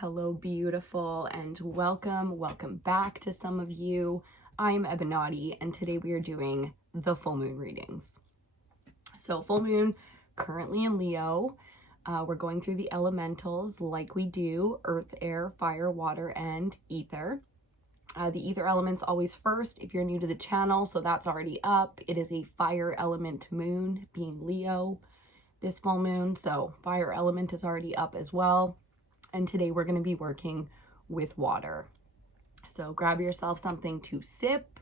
Hello, beautiful, and welcome back to some of you. I'm EBINOTTI, and today we are doing the full moon readings. So full moon currently in Leo. We're going through the elementals like we do: earth, air, fire, water, and ether. The ether element's always first if you're new to the channel, so that's already up. It is a fire element moon, being Leo this full moon, so fire element is already up as well. And today we're going to be working with water. So grab yourself something to sip.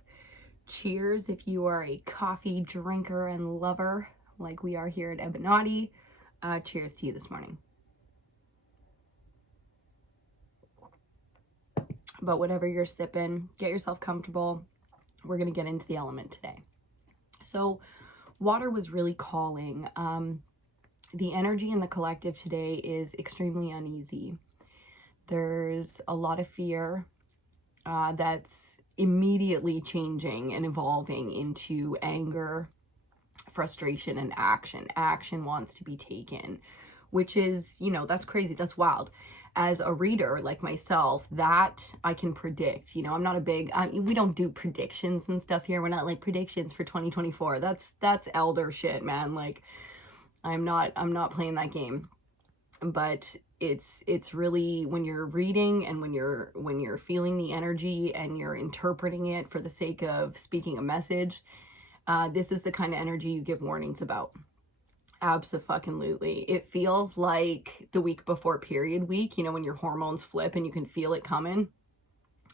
Cheers if you are a coffee drinker and lover like we are here at EBINOTTI. Cheers to you this morning. But whatever you're sipping, get yourself comfortable. We're going to get into the element today. So water was really calling. The energy in the collective today is extremely uneasy. There's a lot of fear that's immediately changing and evolving into anger, frustration, and action. Action wants to be taken, which is, that's crazy. That's wild. As a reader like myself, that I can predict. I'm not a big, we don't do predictions and stuff here. We're not like predictions for 2024. That's elder shit, man. Like, I'm not playing that game. But it's really when you're reading and when you're feeling the energy and you're interpreting it for the sake of speaking a message, this is the kind of energy you give warnings about. Abso-fucking-lutely. It feels like the week before period week, when your hormones flip and you can feel it coming.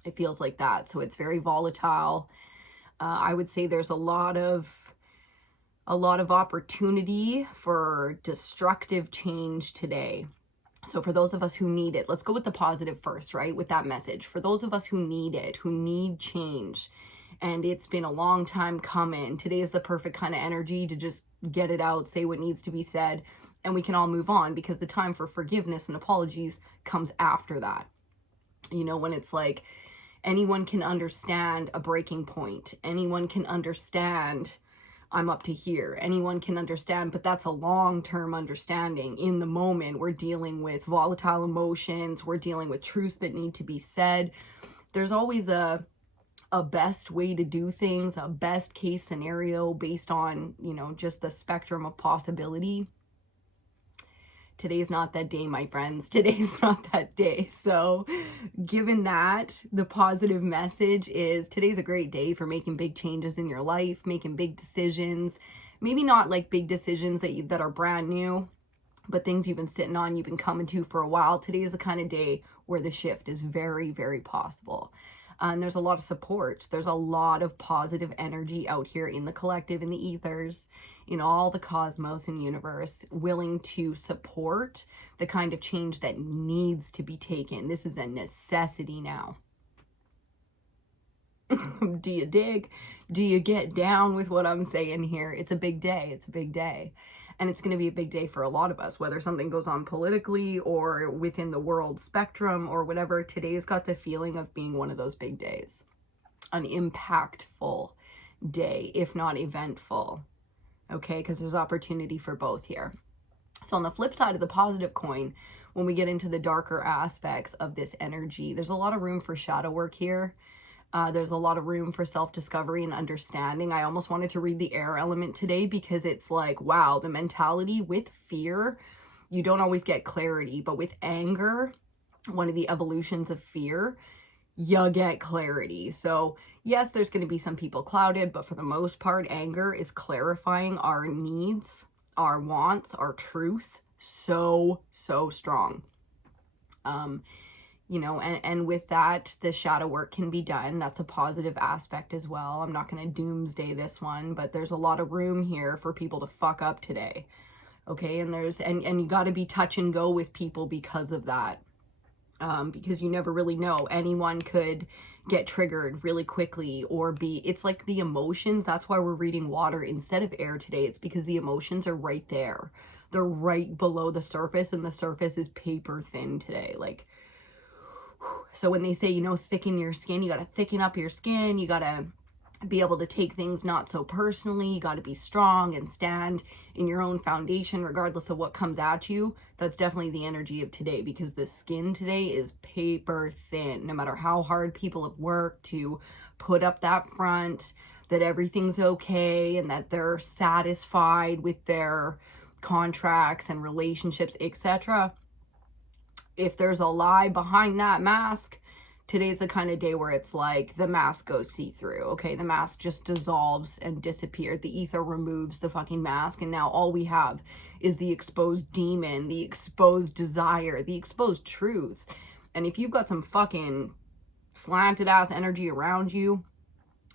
It feels like that. So it's very volatile. I would say there's a lot of opportunity for destructive change today. So for those of us who need it, let's go with the positive first, right? With that message. For those of us who need it, who need change, and it's been a long time coming, today is the perfect kind of energy to just get it out, say what needs to be said, and we can all move on, because the time for forgiveness and apologies comes after that. When it's like anyone can understand a breaking point. Anyone can understand I'm up to here. Anyone can understand, but that's a long-term understanding. In the moment, we're dealing with volatile emotions. We're dealing with truths that need to be said. There's always a best way to do things, a best case scenario based on, just the spectrum of possibility. Today's not that day, my friends. Today's not that day. So given that, the positive message is today's a great day for making big changes in your life, making big decisions. Maybe not like big decisions that are brand new, but things you've been sitting on, you've been coming to for a while. Today is the kind of day where the shift is very, very possible. And there's a lot of support. There's a lot of positive energy out here in the collective, in the ethers, in all the cosmos and universe, willing to support the kind of change that needs to be taken. This is a necessity now. Do you dig? Do you get down with what I'm saying here? It's a big day. It's a big day. And it's going to be a big day for a lot of us, whether something goes on politically or within the world spectrum or whatever. Today's got the feeling of being one of those big days. An impactful day, if not eventful. Okay, because there's opportunity for both here. So on the flip side of the positive coin, when we get into the darker aspects of this energy, there's a lot of room for shadow work here. There's a lot of room for self-discovery and understanding. I almost wanted to read the air element today because it's like, wow, the mentality with fear, you don't always get clarity, but with anger, one of the evolutions of fear, you get clarity. So yes, there's going to be some people clouded, but for the most part, anger is clarifying our needs, our wants, our truth so strong. And with that, the shadow work can be done. That's a positive aspect as well. I'm not going to doomsday this one, but there's a lot of room here for people to fuck up today. Okay. And you got to be touch and go with people because of that. Because you never really know. Anyone could get triggered really quickly it's like the emotions. That's why we're reading water instead of air today. It's because the emotions are right there. They're right below the surface, and the surface is paper thin today. Like, so when they say, thicken your skin, you got to thicken up your skin. You got to be able to take things not so personally. You got to be strong and stand in your own foundation regardless of what comes at you. That's definitely the energy of today, because the skin today is paper thin. No matter how hard people have worked to put up that front, that everything's okay and that they're satisfied with their contracts and relationships, etc. If there's a lie behind that mask, today's the kind of day where it's like the mask goes see-through, okay? The mask just dissolves and disappears. The ether removes the fucking mask, and now all we have is the exposed demon, the exposed desire, the exposed truth. And if you've got some fucking slanted ass energy around you,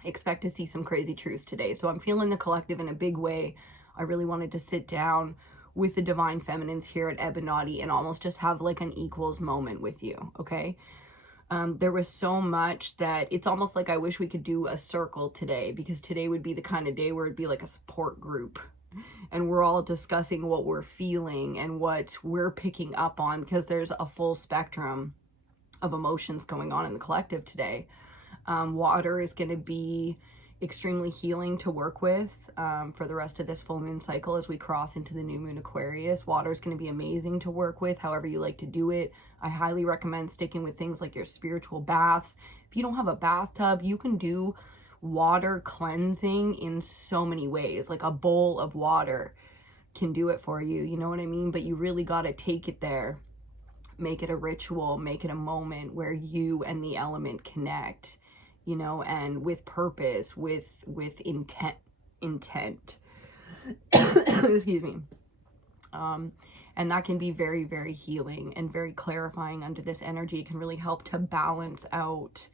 expect to see some crazy truths today. So I'm feeling the collective in a big way. I really wanted to sit down with the divine feminines here at EBINOTTI and almost just have like an equals moment with you, okay? There was so much that it's almost like I wish we could do a circle today, because today would be the kind of day where it'd be like a support group and we're all discussing what we're feeling and what we're picking up on, because there's a full spectrum of emotions going on in the collective today. Water is going to be extremely healing to work with for the rest of this full moon cycle as we cross into the new moon Aquarius. Water is going to be amazing to work with, however you like to do it. I highly recommend sticking with things like your spiritual baths. If you don't have a bathtub, you can do water cleansing in so many ways. Like a bowl of water can do it for you, you know what I mean? But you really got to take it there, make it a ritual, make it a moment where you and the element connect, you know, and with purpose, with intent, excuse me. And that can be very, very healing and very clarifying under this energy. It can really help to balance out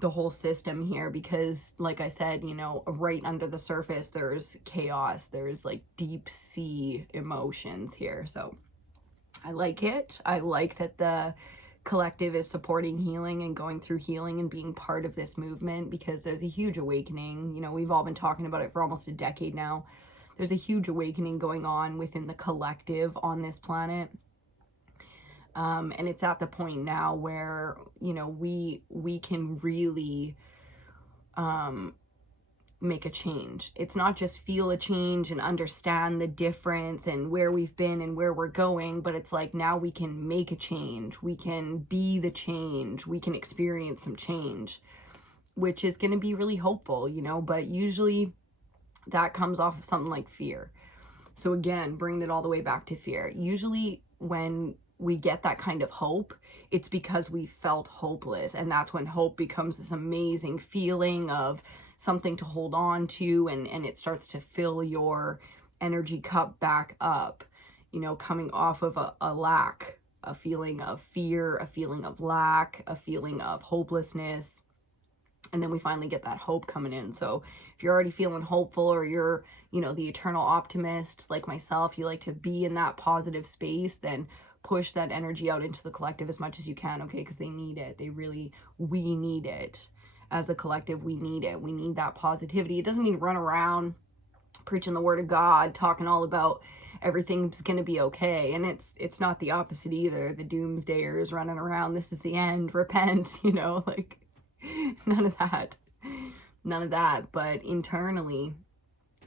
the whole system here, because like I said, you know, right under the surface, there's chaos. There's like deep sea emotions here. So I like it. I like that the collective is supporting healing and going through healing and being part of this movement, because there's a huge awakening. You know, we've all been talking about it for almost a decade now. There's a huge awakening going on within the collective on this planet. And it's at the point now where, you know, we can really make a change. It's not just feel a change and understand the difference and where we've been and where we're going, but it's like now we can make a change. We can be the change. We can experience some change, which is going to be really hopeful, you know, but usually that comes off of something like fear. So again, bringing it all the way back to fear. Usually when we get that kind of hope, it's because we felt hopeless. And that's when hope becomes this amazing feeling of something to hold on to, and it starts to fill your energy cup back up, you know, coming off of a lack, a feeling of fear, a feeling of lack, a feeling of hopelessness. And then we finally get that hope coming in. So if you're already feeling hopeful, or you're, you know, the eternal optimist like myself, you like to be in that positive space, then push that energy out into the collective as much as you can, okay? Because they need it. We need it. As a collective, we need it. We need that positivity. It doesn't mean run around preaching the word of God, talking all about everything's going to be okay. And it's not the opposite either. The doomsdayers running around, this is the end, repent, you know, like none of that. None of that. But internally,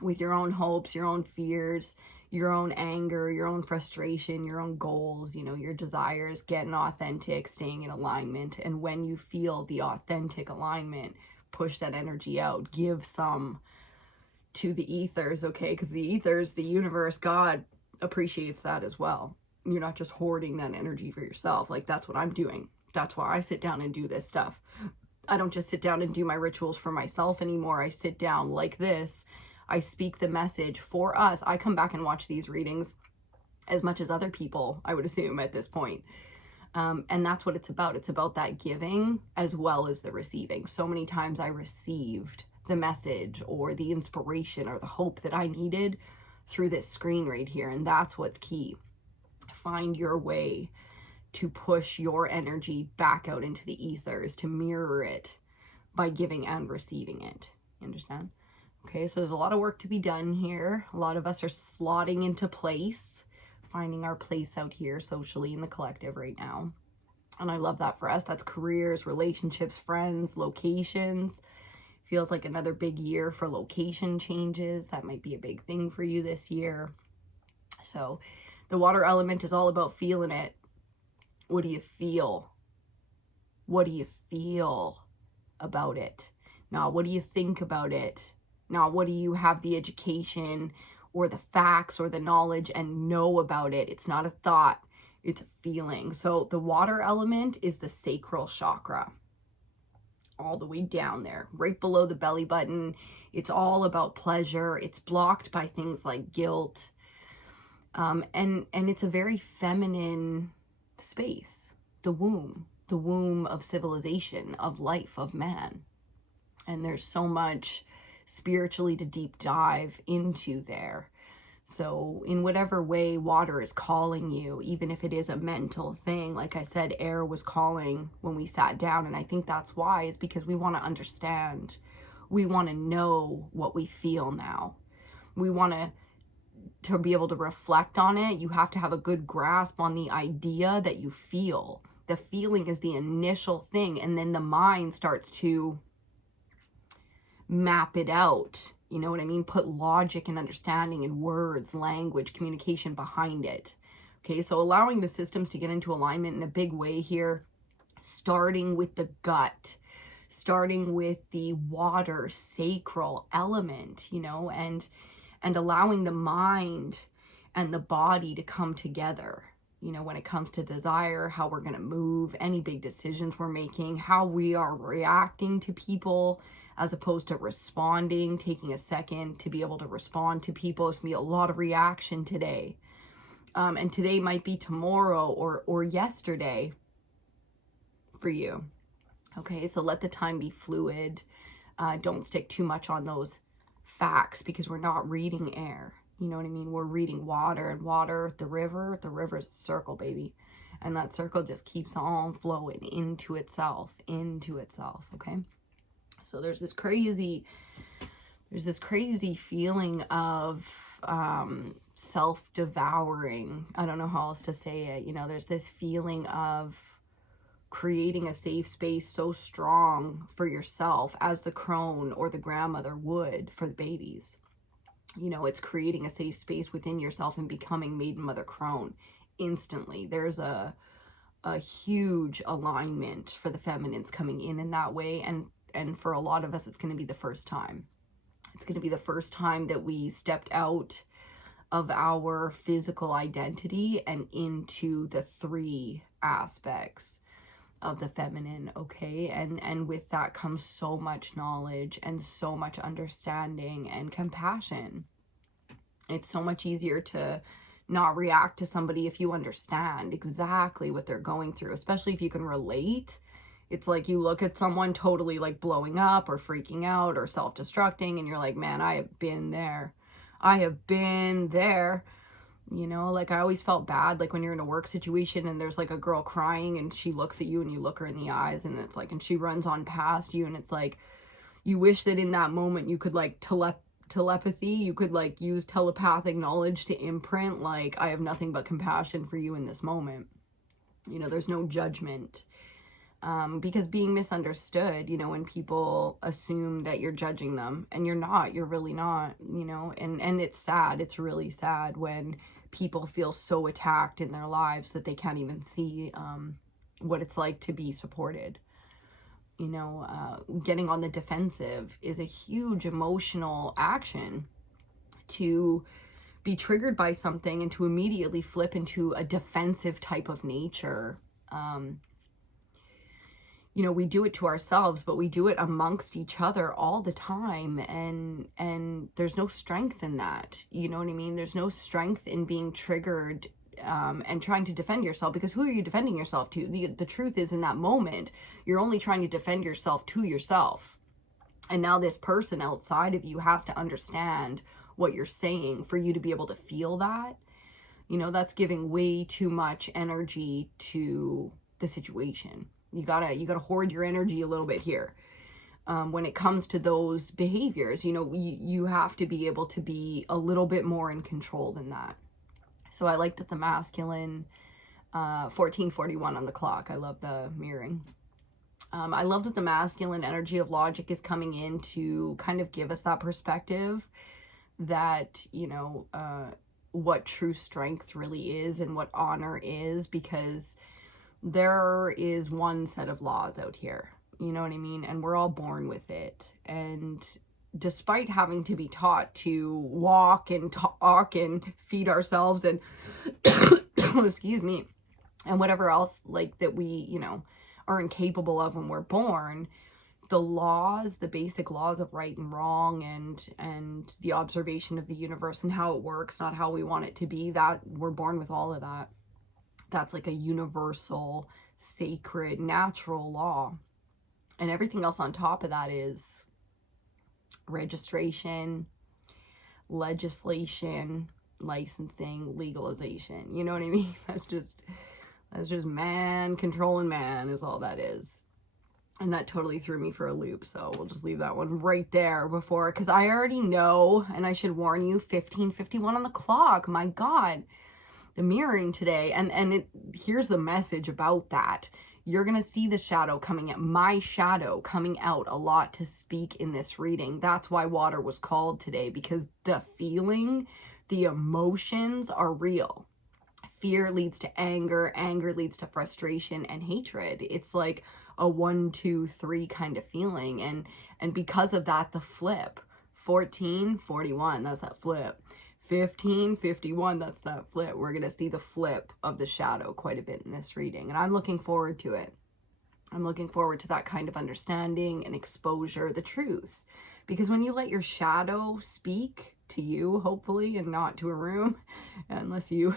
with your own hopes, your own fears, your own anger, your own frustration, your own goals, you know, your desires, getting authentic, staying in alignment. And when you feel the authentic alignment, push that energy out, give some to the ethers, okay? Because the ethers, the universe, God appreciates that as well. You're not just hoarding that energy for yourself. Like, that's what I'm doing. That's why I sit down and do this stuff. I don't just sit down and do my rituals for myself anymore. I sit down like this. I speak the message for us. I come back and watch these readings as much as other people, I would assume, at this point. And that's what it's about. It's about that giving as well as the receiving. So many times I received the message or the inspiration or the hope that I needed through this screen right here. And that's what's key. Find your way to push your energy back out into the ethers, to mirror it by giving and receiving it. You understand? Okay, so there's a lot of work to be done here. A lot of us are slotting into place, finding our place out here socially in the collective right now. And I love that for us. That's careers, relationships, friends, locations. Feels like another big year for location changes. That might be a big thing for you this year. So the water element is all about feeling it. What do you feel? What do you feel about it? Now, what do you think about it? Now, what do you have the education or the facts or the knowledge and know about it? It's not a thought, it's a feeling. So the water element is the sacral chakra, all the way down there, right below the belly button. It's all about pleasure. It's blocked by things like guilt. And it's a very feminine space, the womb of civilization, of life, of man. And there's so much spiritually to deep dive into there. So in whatever way water is calling you, even if it is a mental thing, like I said, air was calling when we sat down. And I think that's why, is because we want to understand. We want to know what we feel now. We want to be able to reflect on it. You have to have a good grasp on the idea that you feel. The feeling is the initial thing, and then the mind starts to map it out. You know what I mean? Put logic and understanding and words, language, communication behind it. Okay, so allowing the systems to get into alignment in a big way here, starting with the gut, starting with the water sacral element, you know, and allowing the mind and the body to come together, you know, when it comes to desire, how we're going to move, any big decisions we're making, how we are reacting to people as opposed to responding, taking a second to be able to respond to people. It's going to be a lot of reaction today. And today might be tomorrow or yesterday for you. Okay, so let the time be fluid. Don't stick too much on those facts, because we're not reading air. You know what I mean? We're reading water, and water, the river's a circle, baby. And that circle just keeps on flowing into itself, okay? So there's this crazy feeling of self-devouring. I don't know how else to say it. You know, there's this feeling of creating a safe space so strong for yourself, as the crone or the grandmother would for the babies. You know, it's creating a safe space within yourself and becoming maiden mother crone instantly. There's a huge alignment for the feminines coming in that way. And for a lot of us, it's going to be the first time. It's going to be the first time that we stepped out of our physical identity and into the three aspects of the feminine, okay? And with that comes so much knowledge and so much understanding and compassion. It's so much easier to not react to somebody if you understand exactly what they're going through, especially if you can relate. It's like you look at someone totally like blowing up or freaking out or self-destructing, and you're like, man, I have been there. You know, like I always felt bad, like when you're in a work situation and there's like a girl crying and she looks at you and you look her in the eyes, and it's like, and she runs on past you, and it's like, you wish that in that moment you could like telepathy, you could like use telepathic knowledge to imprint, like, I have nothing but compassion for you in this moment. You know, there's no judgment. Because being misunderstood, you know, when people assume that you're judging them, and you're really not, you know, and it's sad. It's really sad when people feel so attacked in their lives that they can't even see what it's like to be supported. You know, getting on the defensive is a huge emotional action, to be triggered by something and to immediately flip into a defensive type of nature. You know, we do it to ourselves, but we do it amongst each other all the time. And there's no strength in that. You know what I mean? There's no strength in being triggered and trying to defend yourself, because who are you defending yourself to? The truth is, in that moment, you're only trying to defend yourself to yourself. And now this person outside of you has to understand what you're saying for you to be able to feel that. You know, that's giving way too much energy to the situation. You gotta hoard your energy a little bit here. When it comes to those behaviors, you know, you have to be able to be a little bit more in control than that. So I like that the masculine, 1441 on the clock. I love the mirroring. I love that the masculine energy of logic is coming in to kind of give us that perspective that, you know, what true strength really is and what honor is, because there is one set of laws out here, you know what I mean? And we're all born with it. And despite having to be taught to walk and talk and feed ourselves and excuse me, and whatever else like that we, you know, are incapable of when we're born, the laws, the basic laws of right and wrong, and the observation of the universe and how it works, not how we want it to be, that we're born with all of that. That's like a universal, sacred, natural law. And everything else on top of that is registration, legislation, licensing, legalization. You know what I mean? That's just man controlling man is all that is. And that totally threw me for a loop, so we'll just leave that one right there before, because I already know, and I should warn you, 15:51 on the clock. My God, the mirroring today. And here's the message about that. You're going to see the shadow coming out, my shadow coming out a lot to speak in this reading. That's why water was called today, because the feeling, the emotions are real. Fear leads to anger, anger leads to frustration and hatred. It's like a 1, 2, 3 kind of feeling. And because of that, the flip, 14:41, that's that flip. 15:51, that's that flip. We're going to see the flip of the shadow quite a bit in this reading. And I'm looking forward to it. I'm looking forward to that kind of understanding and exposure, the truth. Because when you let your shadow speak to you, hopefully, and not to a room, unless you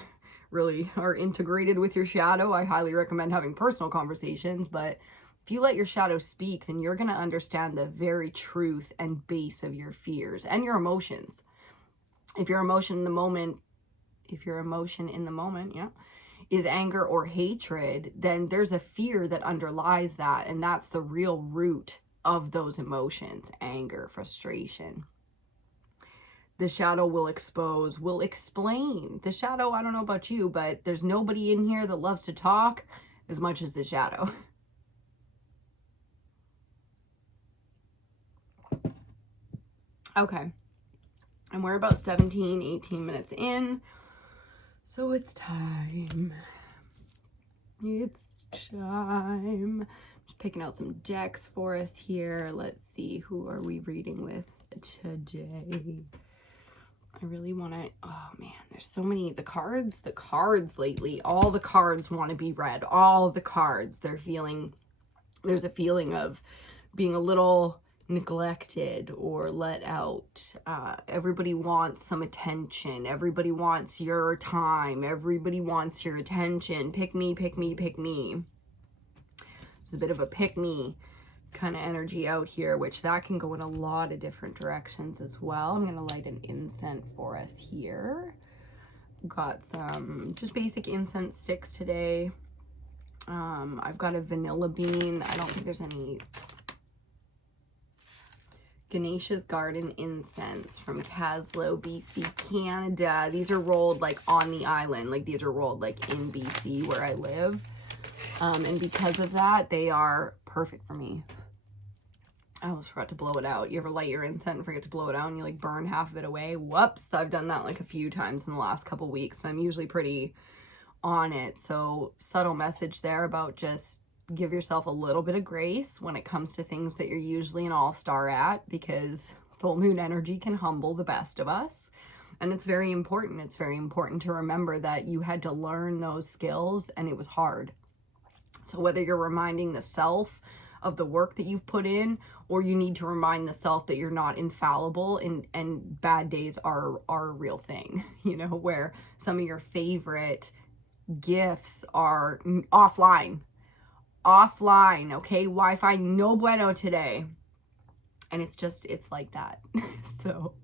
really are integrated with your shadow, I highly recommend having personal conversations. But if you let your shadow speak, then you're going to understand the very truth and base of your fears and your emotions. If your emotion in the moment, yeah, is anger or hatred, then there's a fear that underlies that. And that's the real root of those emotions, anger, frustration. The shadow will expose, will explain. The shadow, I don't know about you, but there's nobody in here that loves to talk as much as the shadow. Okay. And we're about 17, 18 minutes in. So it's time. It's time. Just picking out some decks for us here. Let's see, who are we reading with today? I really want to, oh man, there's so many, the cards lately, all the cards want to be read, all the cards, there's a feeling of being a little neglected or let out. Everybody wants some attention. Everybody wants your time. Everybody wants your attention. Pick me, pick me, pick me. It's a bit of a pick me kind of energy out here, which that can go in a lot of different directions as well. I'm going to light an incense for us here. Got some just basic incense sticks today. I've got a vanilla bean. I don't think there's any. Ganesha's Garden incense from Caslow, BC, Canada. These are rolled like on the island. Like these are rolled like in BC where I live. And because of that, they are perfect for me. I almost forgot to blow it out. You ever light your incense and forget to blow it out and you like burn half of it away? Whoops, I've done that like a few times in the last couple weeks. I'm usually pretty on it. So subtle message there about just give yourself a little bit of grace when it comes to things that you're usually an all-star at, because full moon energy can humble the best of us. And it's very important. It's very important to remember that you had to learn those skills and it was hard. So whether you're reminding the self of the work that you've put in, or you need to remind the self that you're not infallible and bad days are a real thing, you know, where some of your favorite gifts are offline, okay? Wi-Fi no bueno today. And it's like that. So,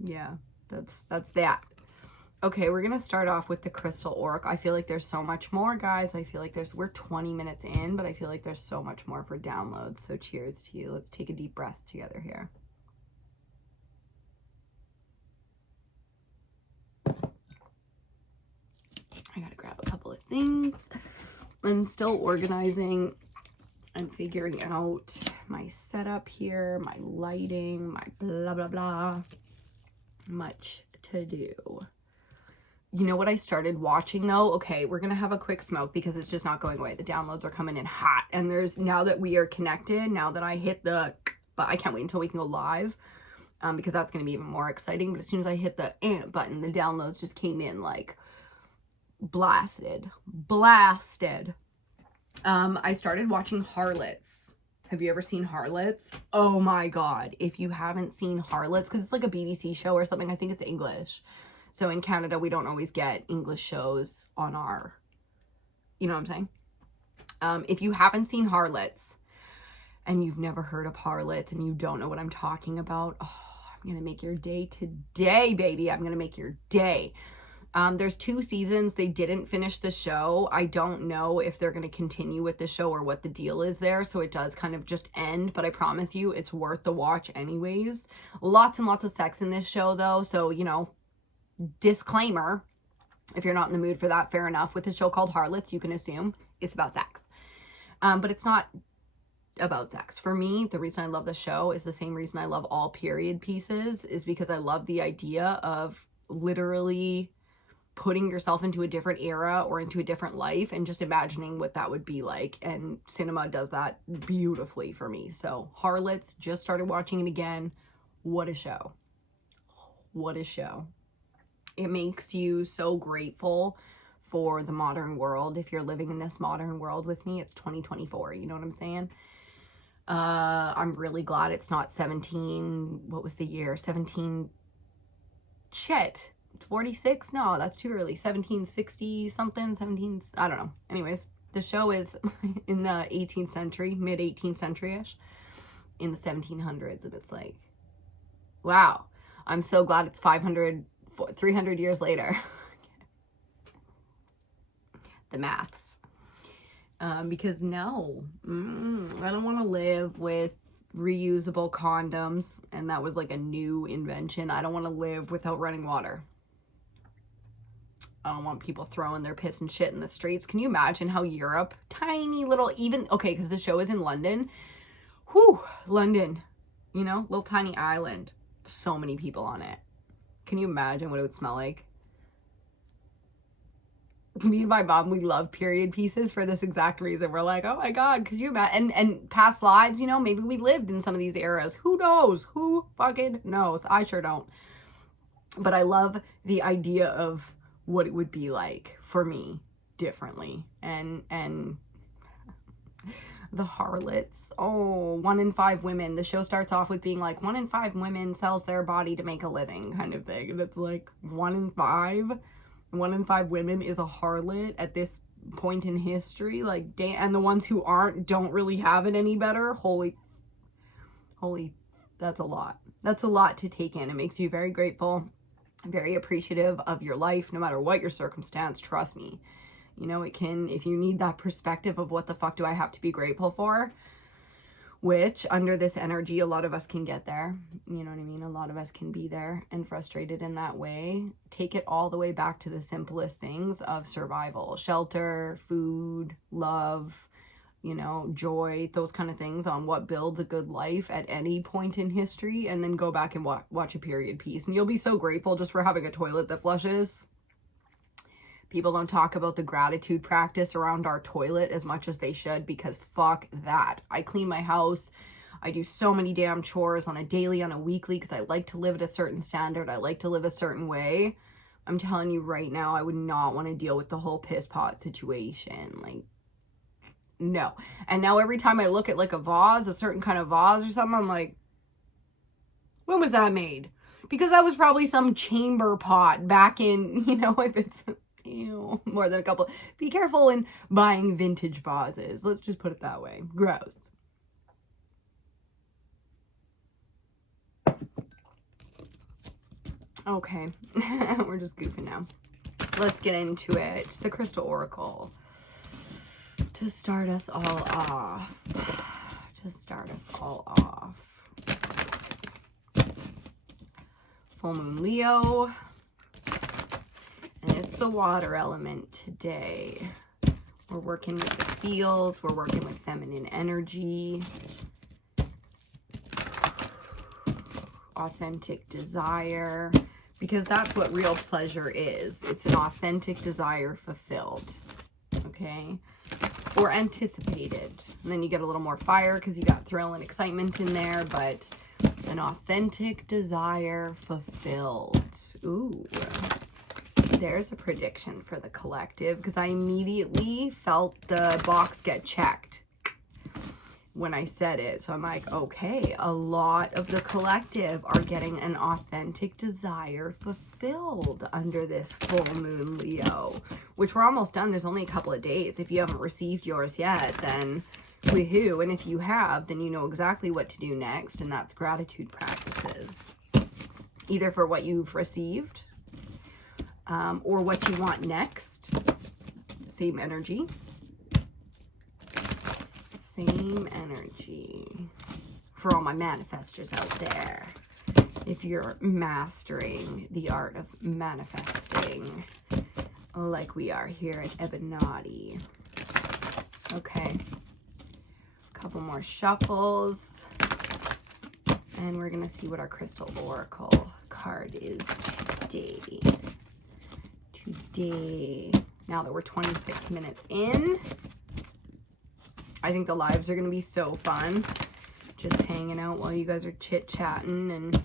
yeah, that's that. Okay, we're going to start off with the Crystal Oracle. I feel like there's so much more, guys. I feel like we're 20 minutes in, but I feel like there's so much more for downloads. So cheers to you. Let's take a deep breath together here. I got to grab a couple of things. I'm still organizing and figuring out my setup here, my lighting, my blah, blah, blah. Much to do. You know what I started watching though? Okay, we're gonna have a quick smoke because it's just not going away. The downloads are coming in hot. And there's, now that we are connected, now that I hit the, but I can't wait until we can go live, because that's gonna be even more exciting. But as soon as I hit the button, the downloads just came in like blasted. I started watching Harlots. Have you ever seen Harlots? Oh my God. If you haven't seen Harlots, because it's like a BBC show or something, I think it's English. So in Canada, we don't always get English shows on our, you know what I'm saying? If you haven't seen Harlots and you've never heard of Harlots and you don't know what I'm talking about, oh, I'm going to make your day today, baby. I'm going to make your day. There's 2 seasons. They didn't finish the show. I don't know if they're going to continue with the show or what the deal is there. So it does kind of just end, but I promise you it's worth the watch anyways. Lots and lots of sex in this show though. So, you know, disclaimer, if you're not in the mood for that, fair enough. With a show called Harlots, you can assume it's about sex. But it's not about sex. For me, the reason I love the show is the same reason I love all period pieces, is because I love the idea of literally putting yourself into a different era or into a different life and just imagining what that would be like. And cinema does that beautifully for me. So Harlots, just started watching it again. What a show. What a show. It makes you so grateful for the modern world. If you're living in this modern world with me, it's 2024. You know what I'm saying? I'm really glad it's not 17. What was the year? 17. Shit. 46? No, that's too early. 1760 something, 17, I don't know. Anyways, the show is in the 18th century, mid 18th century-ish, in the 1700s, and it's like, wow. I'm so glad it's 300 years later. The maths. Because no, I don't want to live with reusable condoms, and that was like a new invention. I don't want to live without running water. I don't want people throwing their piss and shit in the streets. Can you imagine how Europe, tiny little, even, okay, because the show is in London. Whew, London, you know, little tiny island. So many people on it. Can you imagine what it would smell like? Me and my mom, we love period pieces for this exact reason. We're like, oh my God, could you imagine? And past lives, you know, maybe we lived in some of these eras. Who knows? Who fucking knows? I sure don't. But I love the idea of what it would be like for me differently. And the Harlots, oh, 1 in 5 women. The show starts off with being like 1 in 5 women sells their body to make a living kind of thing. And it's like 1 in 5. 1 in 5 women is a harlot at this point in history. Like, damn, and the ones who aren't don't really have it any better. Holy, that's a lot. That's a lot to take in. It makes you very grateful, very appreciative of your life, no matter what your circumstance. Trust me. You know, it can, if you need that perspective of what the fuck do I have to be grateful for, which under this energy, a lot of us can get there. You know what I mean? A lot of us can be there and frustrated in that way. Take it all the way back to the simplest things of survival, shelter, food, love, you know, joy, those kind of things on what builds a good life at any point in history, and then go back and watch a period piece. And you'll be so grateful just for having a toilet that flushes. People don't talk about the gratitude practice around our toilet as much as they should, because fuck that. I clean my house. I do so many damn chores on a daily, on a weekly, because I like to live at a certain standard. I like to live a certain way. I'm telling you right now, I would not want to deal with the whole piss pot situation. Like, no. And now every time I look at like a vase, a certain kind of vase or something, I'm like, when was that made? Because that was probably some chamber pot back in, you know, if it's... Ew, more than a couple. Be careful in buying vintage vases. Let's just put it that way. Gross. Okay. We're just goofing now. Let's get into it. The Crystal Oracle. To start us all off. Full Moon Leo. And it's the water element today. We're working with the feels. We're working with feminine energy. Authentic desire. Because that's what real pleasure is. It's an authentic desire fulfilled. Okay? Or anticipated. And then you get a little more fire because you got thrill and excitement in there. But an authentic desire fulfilled. Ooh. There's a prediction for the collective, because I immediately felt the box get checked when I said it. So I'm like, okay, a lot of the collective are getting an authentic desire fulfilled under this full moon Leo, which we're almost done. There's only a couple of days. If you haven't received yours yet, then woohoo. And if you have, then you know exactly what to do next, and that's gratitude practices. Either for what you've received, or what you want next. Same energy. Same energy. For all my manifestors out there. If you're mastering the art of manifesting, like we are here at EBINOTTI. Okay. A couple more shuffles. And we're going to see what our crystal oracle card is today. Now that we're 26 minutes in, I think the lives are going to be so fun. Just hanging out while you guys are chit-chatting, and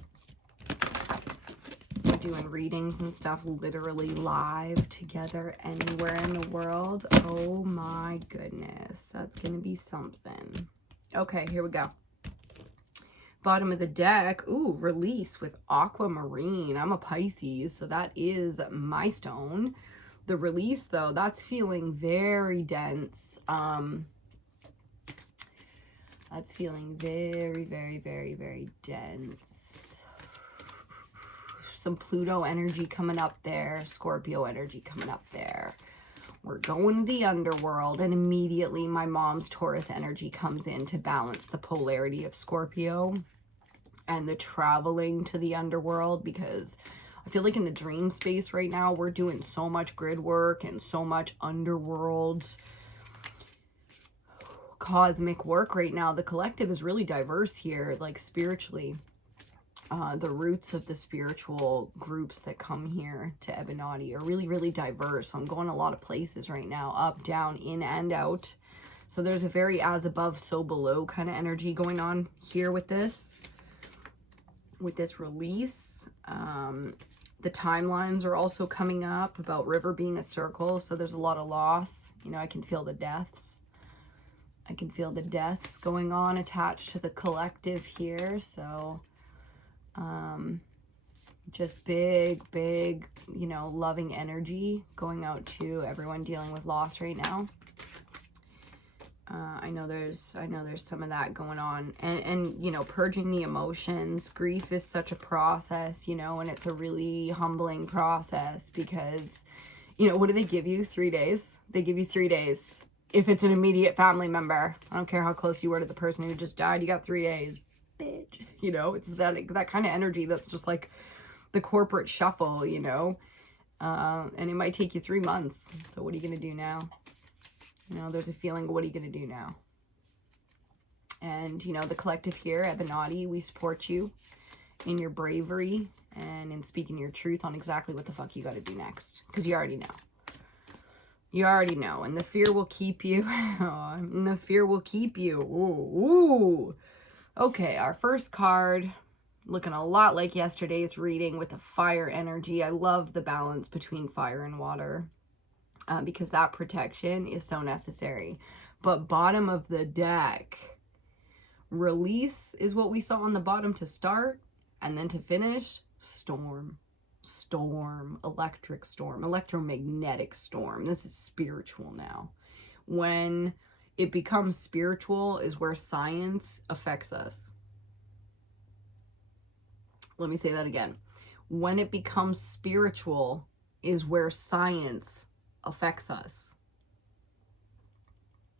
we're doing readings and stuff literally live together anywhere in the world. Oh my goodness. That's going to be something. Okay, here we go. Bottom of the deck, ooh, release with aquamarine. I'm a Pisces, so that is my stone. The release, though, that's feeling very dense. That's feeling very, very, very, very dense. Some Pluto energy coming up there. Scorpio energy coming up there. We're going to the underworld, and immediately my mom's Taurus energy comes in to balance the polarity of Scorpio and the traveling to the underworld, because I feel like in the dream space right now, we're doing so much grid work and so much underworld cosmic work right now. The collective is really diverse here, like spiritually. The roots of the spiritual groups that come here to EBINOTTI are really, really diverse. So I'm going a lot of places right now, up, down, in, and out. So there's a very as above, so below kind of energy going on here with this release. The timelines are also coming up about river being a circle. So there's a lot of loss. You know, I can feel the deaths. I can feel the deaths going on attached to the collective here. So just big, you know, loving energy going out to everyone dealing with loss right now. I know there's some of that going on, and you know, purging the emotions. Grief is such a process, you know, and it's a really humbling process, because, you know, what do they give you? 3 days? They give you 3 days. If it's an immediate family member, I don't care how close you were to the person who just died, you got 3 days, bitch. You know, it's that kind of energy that's just like the corporate shuffle, you know, and it might take you 3 months. So what are you going to do now? You know, there's a feeling, what are you going to do now? And, you know, the collective here, EBINOTTI, we support you in your bravery and in speaking your truth on exactly what the fuck you got to do next. Because you already know. You already know. And the fear will keep you. And the fear will keep you. Ooh, ooh. Okay, our first card, looking a lot like yesterday's reading with the fire energy. I love the balance between fire and water. Because that protection is so necessary. But bottom of the deck, release is what we saw on the bottom to start, and then to finish, storm, electric storm, electromagnetic storm. This is spiritual now. When it becomes spiritual is where science affects us. Let me say that again. When it becomes spiritual is where science affects us.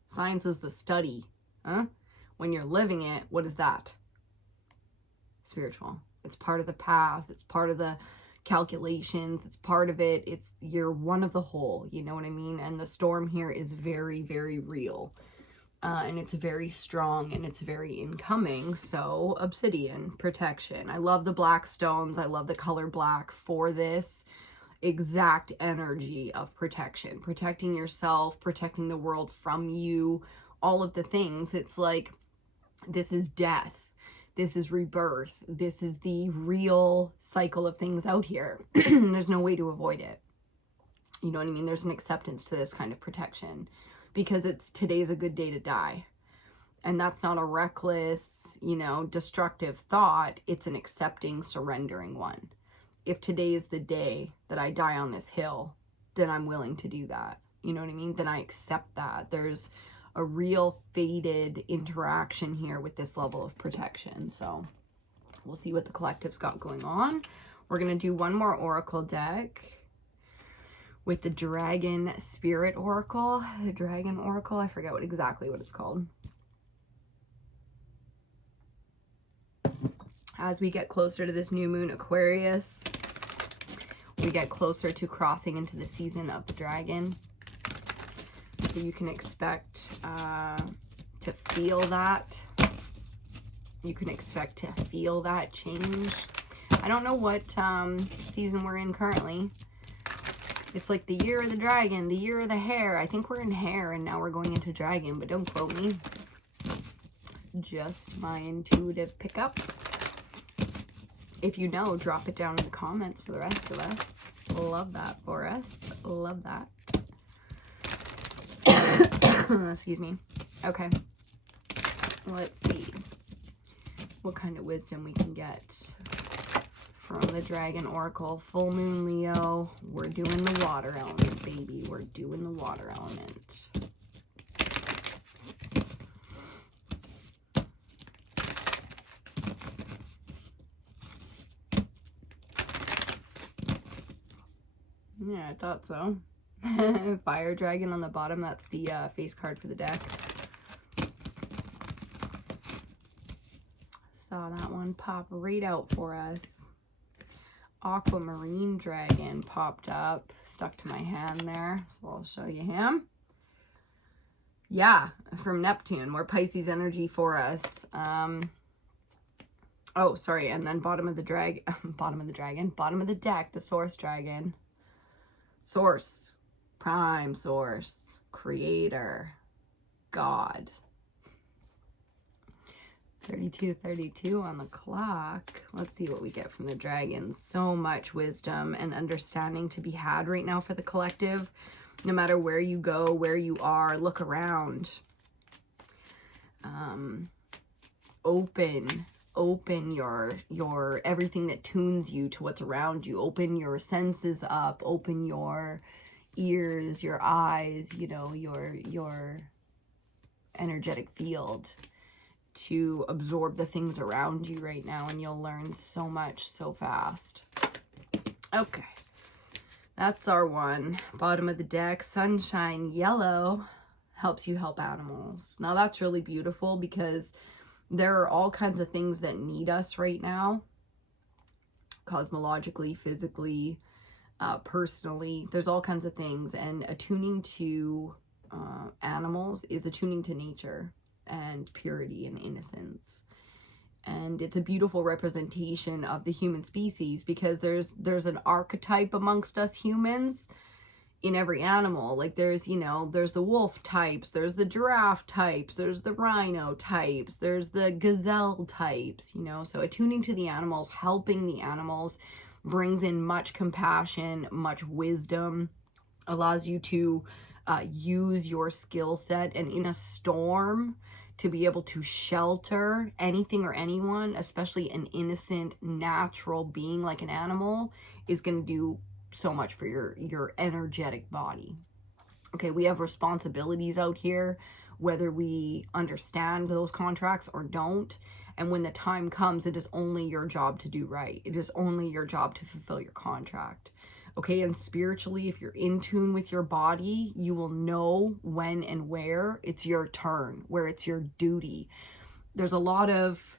Science is the study. When you're living it, what is that? Spiritual. It's part of the path. It's part of the calculations. It's part of it. You're one of the whole, you know what I mean? And the storm here is very, very real. And it's very strong and it's very incoming. So obsidian, protection. I love the black stones. I love the color black for this exact energy of protection. Protecting yourself, protecting the world from you, all of the things. It's like, this is death. This is rebirth. This is the real cycle of things out here. There's no way to avoid it. You know what I mean? There's an acceptance to this kind of protection because today's a good day to die. And that's not a reckless, you know, destructive thought. It's an accepting, surrendering one. If today is the day that I die on this hill, then I'm willing to do that. You know what I mean? Then I accept that. There's a real fated interaction here with this level of protection. So we'll see what the collective's got going on. We're going to do one more oracle deck with the Dragon Spirit Oracle. The Dragon Oracle, I forget exactly what it's called. As we get closer to this new moon Aquarius, we get closer to crossing into the season of the dragon. So you can expect to feel that. You can expect to feel that change. I don't know what season we're in currently. It's like the year of the dragon, the year of the hare. I think we're in hare and now we're going into dragon, but don't quote me. Just my intuitive pickup. If you know, drop it down in the comments for the rest of us. Love that for us. Love that. Excuse me. Okay. Let's see what kind of wisdom we can get from the Dragon Oracle. Full Moon Leo. We're doing the water element, baby. We're doing the water element. Yeah, I thought so. Fire Dragon on the bottom. That's the face card for the deck. Saw that one pop right out for us. Aquamarine Dragon popped up, stuck to my hand there, so I'll show you him. Yeah, from Neptune, more Pisces energy for us. Oh, sorry, and then bottom of the deck, the Source Dragon. Source, prime source, creator, God. 32:32 on the clock. Let's see what we get from the dragons. So much wisdom and understanding to be had right now for the collective. No matter where you go, where you are, look around. Open your everything that tunes you to what's around you. Open your senses up. Open your ears, your eyes, you know, your energetic field to absorb the things around you right now, and you'll learn so much so fast. Okay, that's our one. Bottom of the deck, Sunshine Yellow, helps you help animals. Now that's really beautiful because there are all kinds of things that need us right now, cosmologically, physically, personally. There's all kinds of things, and attuning to animals is attuning to nature and purity and innocence. And it's a beautiful representation of the human species because there's an archetype amongst us humans in every animal. Like there's, you know, there's the wolf types, there's the giraffe types, there's the rhino types, there's the gazelle types, you know. So attuning to the animals, helping the animals brings in much compassion, much wisdom, allows you to use your skill set, and in a storm to be able to shelter anything or anyone, especially an innocent, natural being like an animal, is going to do so much for your energetic body. Okay, we have responsibilities out here, whether we understand those contracts or don't. And when the time comes, it is only your job to do right. It is only your job to fulfill your contract. Okay, and spiritually, if you're in tune with your body, you will know when and where it's your turn, where it's your duty. There's a lot of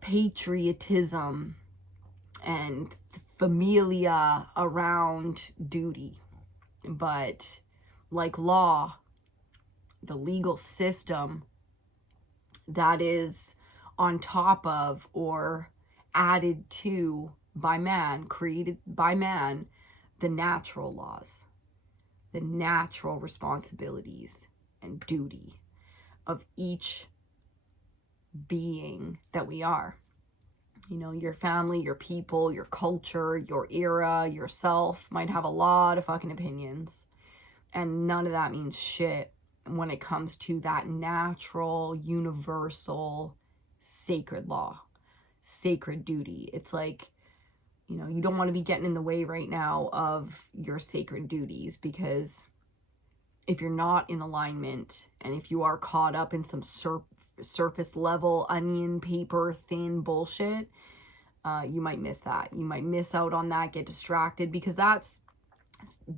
patriotism and familia around duty. But like law, the legal system that is on top of or added to by man, created by man, the natural laws, the natural responsibilities and duty of each being that we are. You know, your family, your people, your culture, your era, yourself might have a lot of fucking opinions. And none of that means shit when it comes to that natural, universal, sacred law, sacred duty. It's like, you know, you don't want to be getting in the way right now of your sacred duties, because if you're not in alignment and if you are caught up in some surface level, onion paper thin bullshit, you might miss that. You might miss out on that, get distracted, because that's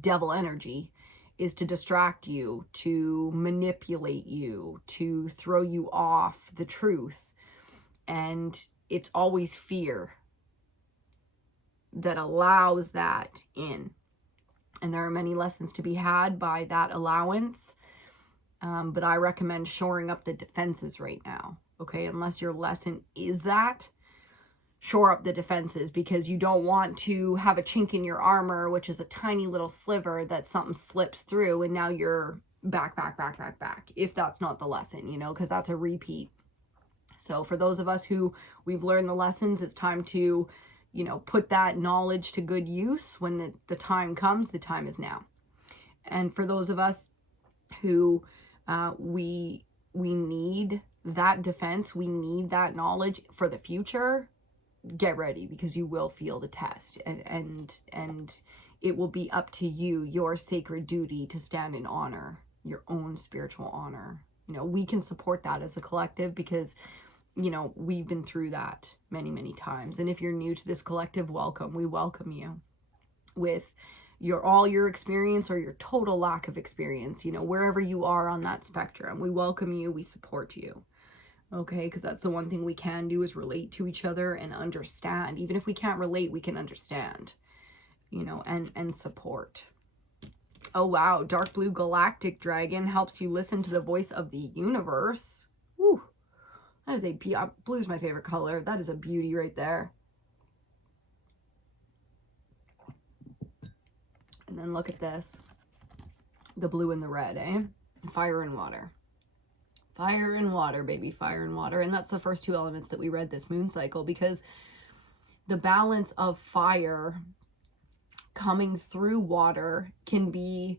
devil energy, is to distract you, to manipulate you, to throw you off the truth. And it's always fear that allows that in. And there are many lessons to be had by that allowance. But I recommend shoring up the defenses right now. Okay, unless your lesson is that, shore up the defenses, because you don't want to have a chink in your armor, which is a tiny little sliver that something slips through and now you're back, if that's not the lesson, you know, because that's a repeat. So for those of us who we've learned the lessons, it's time to, you know, put that knowledge to good use. When the time comes, the time is now. And for those of us who we need that defense, we need that knowledge for the future, get ready, because you will feel the test, and it will be up to you, your sacred duty, to stand in honor, your own spiritual honor. You know, we can support that as a collective, because, you know, we've been through that many times. And if you're new to this collective, welcome. We welcome you with all your experience or your total lack of experience, you know, wherever you are on that spectrum. We welcome you, we support you. Okay, because that's the one thing we can do, is relate to each other and understand. Even if we can't relate, we can understand, you know, and support. Oh wow, dark blue galactic dragon helps you listen to the voice of the universe. Woo, that is blue's my favorite color. That is a beauty right there. And then look at this, the blue and the red, eh? Fire and water. Fire and water, baby, fire and water. And that's the first two elements that we read this moon cycle, because the balance of fire coming through water can be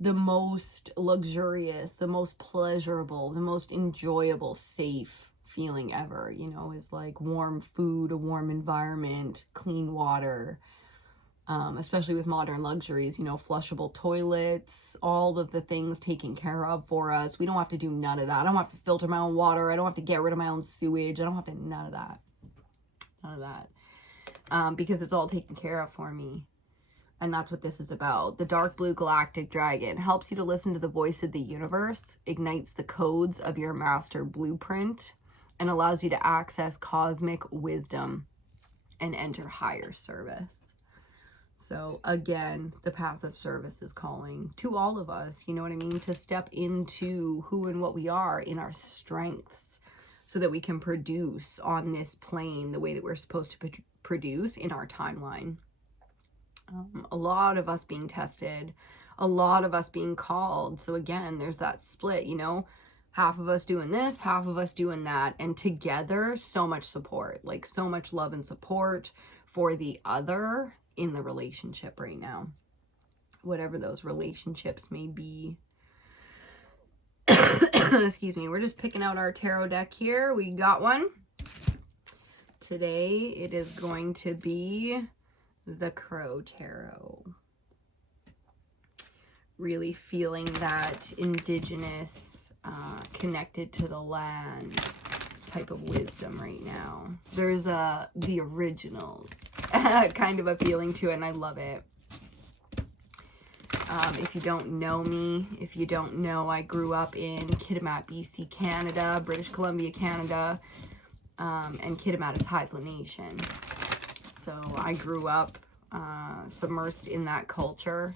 the most luxurious, the most pleasurable, the most enjoyable, safe feeling ever, you know, is like warm food, a warm environment, clean water. Especially with modern luxuries, you know, flushable toilets, all of the things taken care of for us. We don't have to do none of that. I don't have to filter my own water. I don't have to get rid of my own sewage. I don't have to, none of that. Because it's all taken care of for me. And that's what this is about. The dark blue galactic dragon helps you to listen to the voice of the universe, ignites the codes of your master blueprint, and allows you to access cosmic wisdom and enter higher service. So again, the path of service is calling to all of us, you know what I mean? To step into who and what we are in our strengths, so that we can produce on this plane the way that we're supposed to produce in our timeline. A lot of us being tested, a lot of us being called. So again, there's that split, you know, half of us doing this, half of us doing that. And together, so much support, like so much love and support for the other in the relationship right now, whatever those relationships may be. Excuse me, we're just picking out our tarot deck here. We got one. Today it is going to be the Crow Tarot. Really feeling that indigenous, connected to the land type of wisdom right now. There's the originals kind of a feeling to it, and I love it. If you don't know me, if you don't know, I grew up in Kitimat, BC, Canada, British Columbia, Canada, and Kitimat is Haisla Nation. So I grew up submersed in that culture,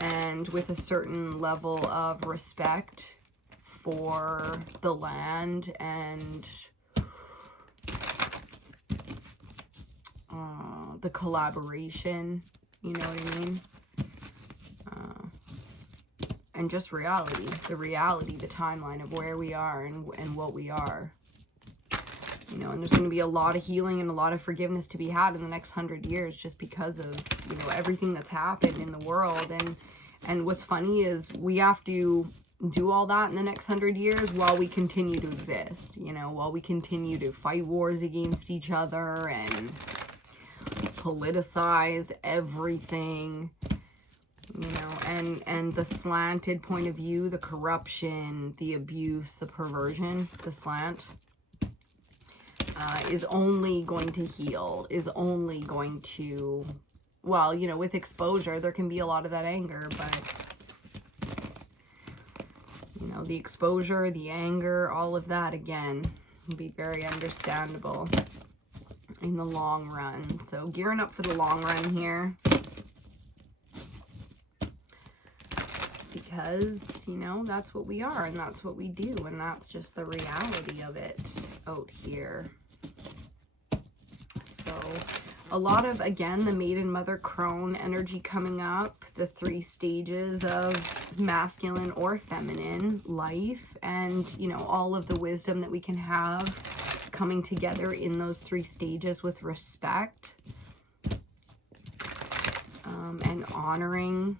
and with a certain level of respect for the land and the collaboration, you know what I mean? And just reality, the timeline of where we are and what we are. You know, and there's going to be a lot of healing and a lot of forgiveness to be had in the next 100 years just because of, you know, everything that's happened in the world. And what's funny is we have to do all that in the next 100 years while we continue to exist, you know, while we continue to fight wars against each other and politicize everything, you know, and the slanted point of view, the corruption, the abuse, the perversion, the slant, is only going to heal, is only going to, well, you know, with exposure, there can be a lot of that anger, but, you know, the exposure, the anger, all of that, again, can be very understandable in the long run. So gearing up for the long run here, because, you know, that's what we are and that's what we do, and that's just the reality of it out here. So a lot of, again, the maiden, mother, crone energy coming up, the 3 stages of masculine or feminine life, and, you know, all of the wisdom that we can have coming together in those 3 stages with respect, and honoring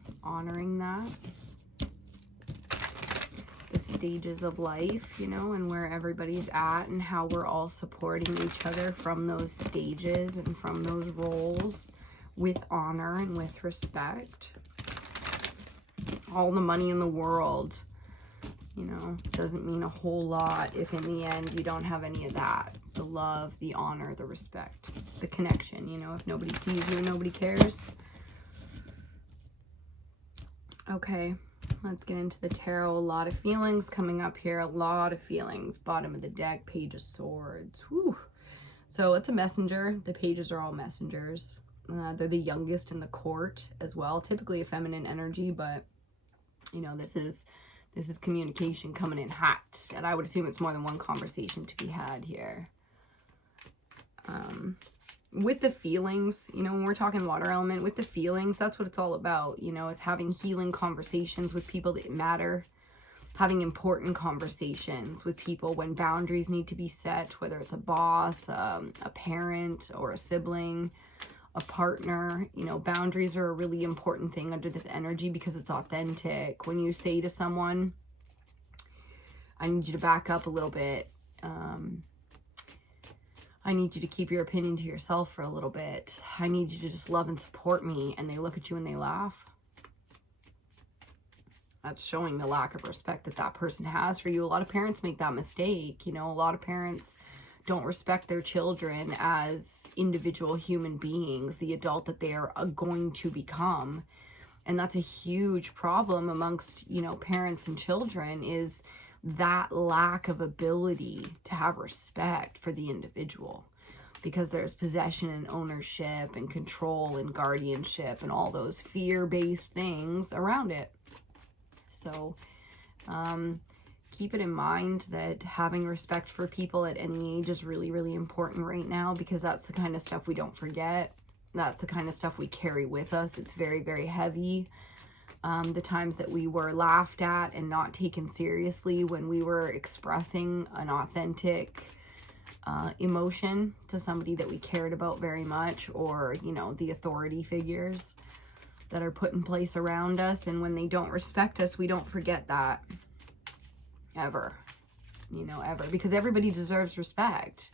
that, the stages of life, you know, and where everybody's at and how we're all supporting each other from those stages and from those roles with honor and with respect. All the money in the world, you know, doesn't mean a whole lot if in the end you don't have any of that. The love, the honor, the respect, the connection, you know, if nobody sees you and nobody cares. Okay, let's get into the tarot. A lot of feelings coming up here, a lot of feelings. Bottom of the deck, Page of Swords. Whew. So it's a messenger. The pages are all messengers. They're the youngest in the court as well. Typically a feminine energy, but, you know, this is communication coming in hot. And I would assume it's more than one conversation to be had here. With the feelings, you know, when we're talking water element, with the feelings, that's what it's all about, you know, is having healing conversations with people that matter, having important conversations with people when boundaries need to be set, whether it's a boss, a parent, or a sibling, a partner. You know, boundaries are a really important thing under this energy because it's authentic. When you say to someone, I need you to back up a little bit, I need you to keep your opinion to yourself for a little bit. I need you to just love and support me. And they look at you and they laugh. That's showing the lack of respect that that person has for you. A lot of parents make that mistake. You know, a lot of parents don't respect their children as individual human beings, the adult that they are going to become. And that's a huge problem amongst, you know, parents and children, is that lack of ability to have respect for the individual, because there's possession and ownership and control and guardianship and all those fear-based things around it. So keep it in mind that having respect for people at any age is really, really important right now, because that's the kind of stuff we don't forget. That's the kind of stuff we carry with us. It's very, very heavy. The times that we were laughed at and not taken seriously when we were expressing an authentic emotion to somebody that we cared about very much, or, you know, the authority figures that are put in place around us. And when they don't respect us, we don't forget that ever, you know, ever, because everybody deserves respect.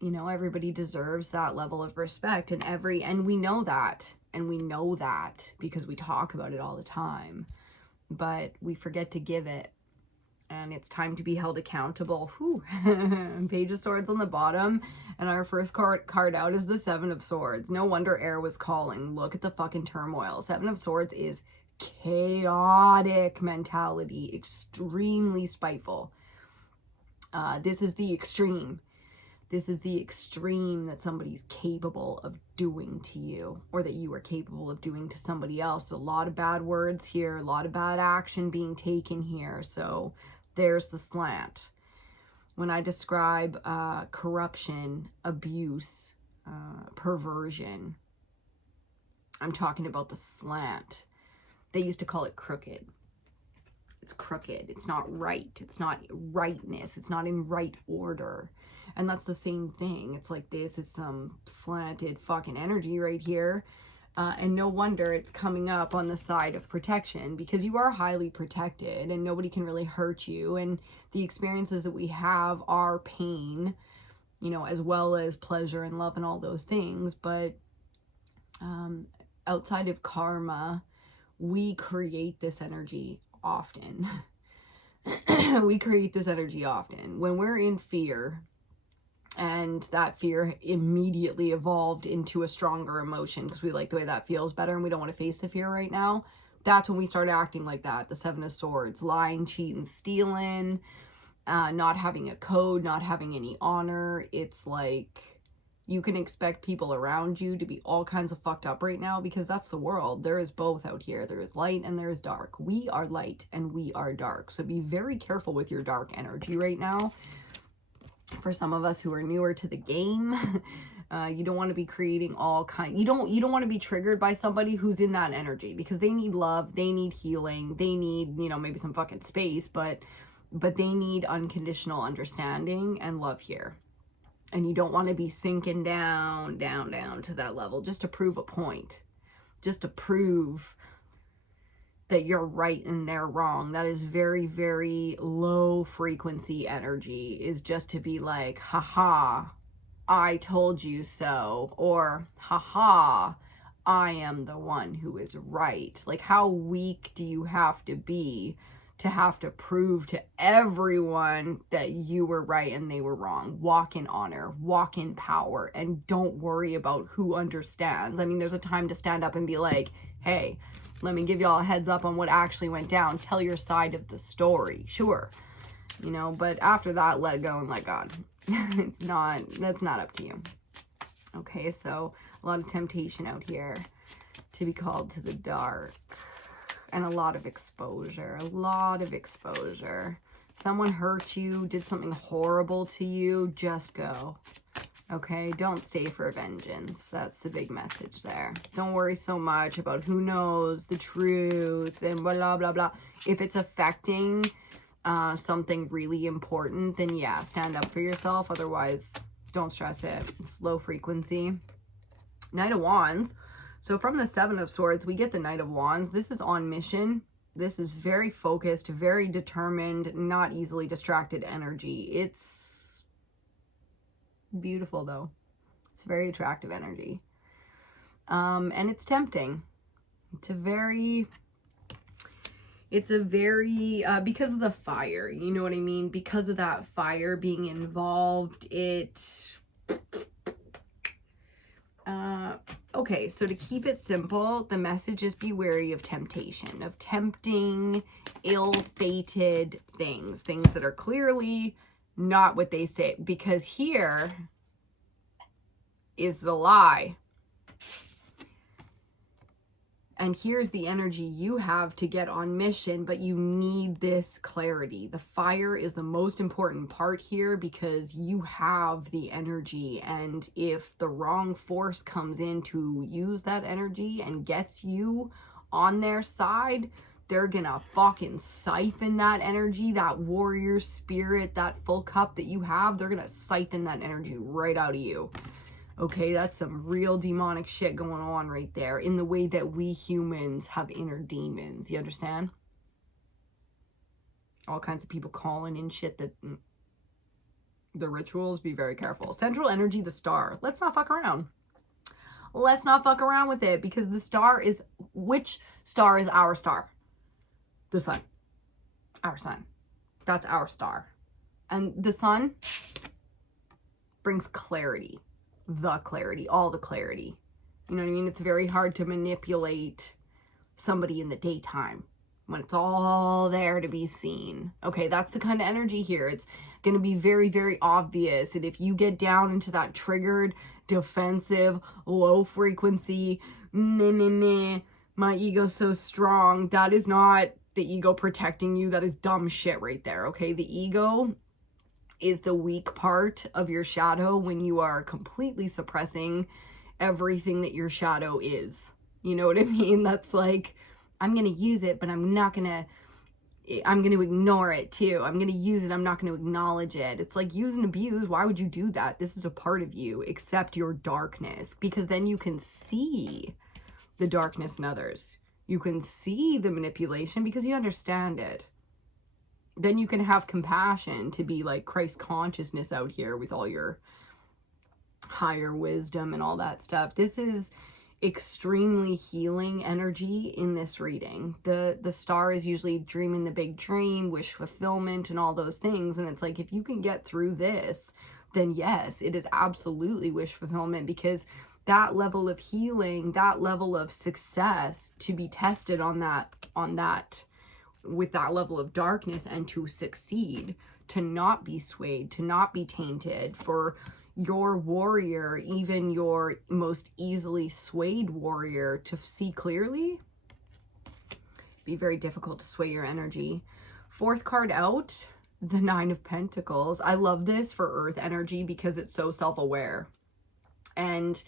You know, everybody deserves that level of respect, and we know that. And we know that because we talk about it all the time, but we forget to give it. And it's time to be held accountable. Whew. Page of Swords on the bottom. And our first card out is the Seven of Swords. No wonder air was calling. Look at the fucking turmoil. Seven of Swords is chaotic mentality. Extremely spiteful. This is the extreme. This is the extreme that somebody's capable of doing to you, or that you are capable of doing to somebody else. A lot of bad words here, a lot of bad action being taken here. So there's the slant. When I describe corruption, abuse, perversion, I'm talking about the slant. They used to call it crooked. It's crooked. It's not right. It's not rightness. It's not in right order. And that's the same thing. It's like, this is some slanted fucking energy right here. And no wonder it's coming up on the side of protection, because you are highly protected and nobody can really hurt you. And the experiences that we have are pain, you know, as well as pleasure and love and all those things. But outside of karma, we create this energy often. We create this energy often. When we're in fear, and that fear immediately evolved into a stronger emotion because we like the way that feels better and we don't want to face the fear right now, that's when we start acting like that. The Seven of Swords, lying, cheating, stealing, not having a code, not having any honor. It's like, you can expect people around you to be all kinds of fucked up right now, because that's the world. There is both out here. There is light and there is dark. We are light and we are dark. So be very careful with your dark energy right now. For some of us who are newer to the game, you don't want to be creating all kind. You don't want to be triggered by somebody who's in that energy, because they need love, they need healing, they need, you know, maybe some fucking space, but they need unconditional understanding and love here. And you don't want to be sinking down to that level just to prove a point, just to prove that you're right and they're wrong. That is very, very low frequency energy, is just to be like, haha, I told you so, or haha, I am the one who is right. Like, how weak do you have to prove to everyone that you were right and they were wrong? Walk in honor, walk in power, and don't worry about who understands. I mean, there's a time to stand up and be like, hey, let me give y'all a heads up on what actually went down. Tell your side of the story. Sure. You know, but after that, let it go and let God. That's not up to you. Okay, so a lot of temptation out here to be called to the dark. And a lot of exposure. Someone hurt you, did something horrible to you, just go. Okay, don't stay for vengeance. That's the big message there. Don't worry so much about who knows the truth and blah, blah, blah. If it's affecting something really important, then yeah, stand up for yourself. Otherwise, don't stress it. It's low frequency. Knight of Wands. So from the Seven of Swords, we get the Knight of Wands. This is on mission. This is very focused, very determined, not easily distracted energy. It's beautiful though. It's very attractive energy. And it's tempting. It's a very, because of the fire, you know what I mean? Because of that fire being involved, okay, so to keep it simple, the message is be wary of temptation, of tempting, ill-fated things that are clearly not what they say, because here is the lie. And here's the energy you have to get on mission, but you need this clarity. The fire is the most important part here, because you have the energy, and if the wrong force comes in to use that energy and gets you on their side, they're gonna fucking siphon that energy, that warrior spirit, that full cup that you have. They're gonna siphon that energy right out of you. Okay, that's some real demonic shit going on right there, in the way that we humans have inner demons. You understand? All kinds of people calling in shit that the rituals. Be very careful. Central energy, the star. Let's not fuck around. Let's not fuck around with it, because the star is, which star is our star? The sun. Our sun. That's our star. And the sun brings clarity. The clarity. All the clarity. You know what I mean? It's very hard to manipulate somebody in the daytime when it's all there to be seen. Okay, that's the kind of energy here. It's going to be very, very obvious. And if you get down into that triggered, defensive, low frequency, meh, meh, meh, my ego's so strong, that is not the ego protecting you. That is dumb shit right there. Okay, the ego is the weak part of your shadow when you are completely suppressing everything that your shadow is. You know what I mean? That's like, I'm going to use it, but I'm going to ignore it too. I'm going to use it. I'm not going to acknowledge it. It's like use and abuse. Why would you do that? This is a part of you. Accept your darkness, because then you can see the darkness in others. You can see the manipulation because you understand it. Then you can have compassion to be like Christ consciousness out here with all your higher wisdom and all that stuff. This is extremely healing energy in this reading. The star is usually dreaming the big dream, wish fulfillment, and all those things. And it's like, if you can get through this, then yes, it is absolutely wish fulfillment, because that level of healing, that level of success, to be tested on that with that level of darkness, and to succeed, to not be swayed, to not be tainted, for your warrior, even your most easily swayed warrior, to see clearly, be very difficult to sway your energy. Fourth card out, the Nine of Pentacles. I love this for earth energy because it's so self-aware. And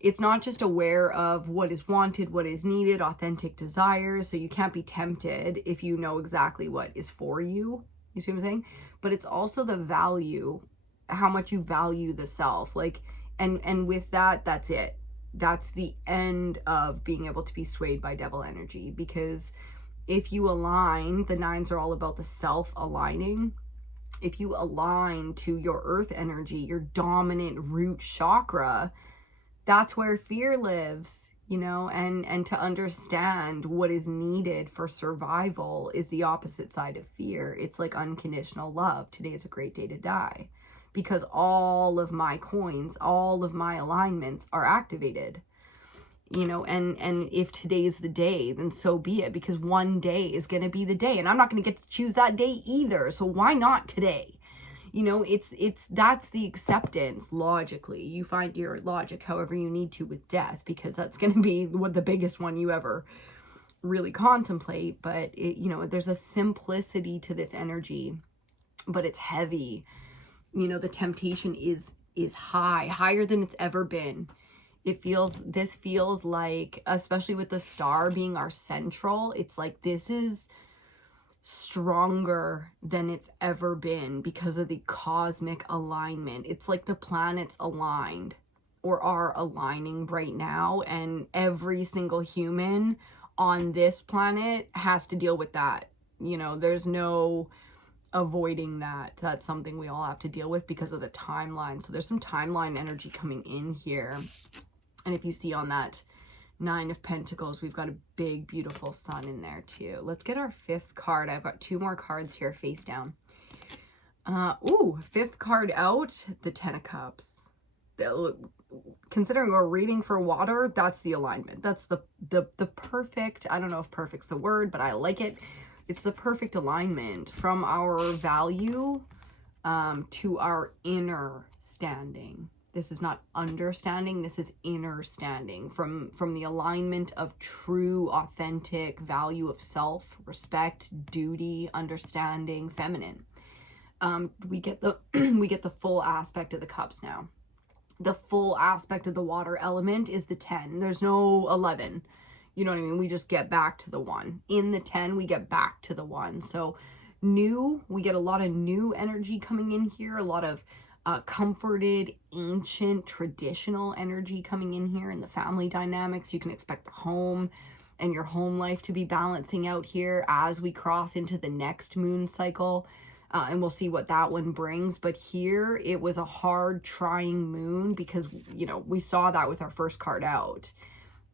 it's not just aware of what is wanted, what is needed, authentic desires. So you can't be tempted if you know exactly what is for you. You see what I'm saying? But it's also the value, how much you value the self. Like, and with that, that's it. That's the end of being able to be swayed by devil energy. Because if you align, the nines are all about the self-aligning. If you align to your earth energy, your dominant root chakra, that's where fear lives, you know, and to understand what is needed for survival is the opposite side of fear. It's like unconditional love. Today is a great day to die, because all of my coins, all of my alignments are activated, you know, and if today's the day, then so be it, because one day is going to be the day, and I'm not going to get to choose that day either. So why not today? You know, that's the acceptance. Logically, you find your logic however you need to with death, because that's going to be the biggest one you ever really contemplate. But it, you know, there's a simplicity to this energy, but it's heavy. You know, the temptation is higher than it's ever been. This feels like, especially with the star being our central, it's like this is stronger than it's ever been because of the cosmic alignment. It's like the planets aligned or are aligning right now, and every single human on this planet has to deal with that. You know, there's no avoiding that. That's something we all have to deal with because of the timeline. So there's some timeline energy coming in here. And if you see on that Nine of Pentacles, we've got a big, beautiful sun in there too. Let's get our fifth card. I've got two more cards here face down. Fifth card out, the Ten of Cups. Considering we're reading for water, that's the alignment. That's the perfect, I don't know if perfect's the word, but I like it. It's the perfect alignment from our value to our inner standing. This is not understanding, this is inner standing. From the alignment of true, authentic value of self, respect, duty, understanding, feminine. We get the full aspect of the cups now. The full aspect of the water element is the 10. There's no 11. You know what I mean? We just get back to the 1. In the 10, we get back to the 1. So new, we get a lot of new energy coming in here, a lot of comforted, ancient, traditional energy coming in here in the family dynamics. You can expect the home and your home life to be balancing out here as we cross into the next moon cycle. And we'll see what that one brings. But here it was a hard, trying moon because, you know, we saw that with our first card out.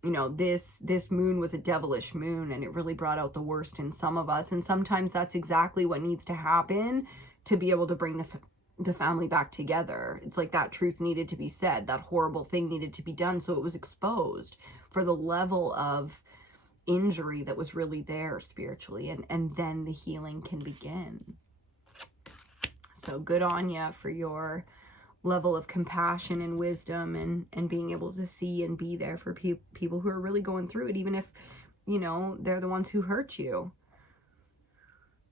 You know, this moon was a devilish moon, and it really brought out the worst in some of us. And sometimes that's exactly what needs to happen to be able to bring the family back together. It's like that truth needed to be said. That horrible thing needed to be done. So it was exposed for the level of injury that was really there spiritually, and then the healing can begin. So good on you for your level of compassion and wisdom, and being able to see and be there for people who are really going through it, even if, you know, they're the ones who hurt you.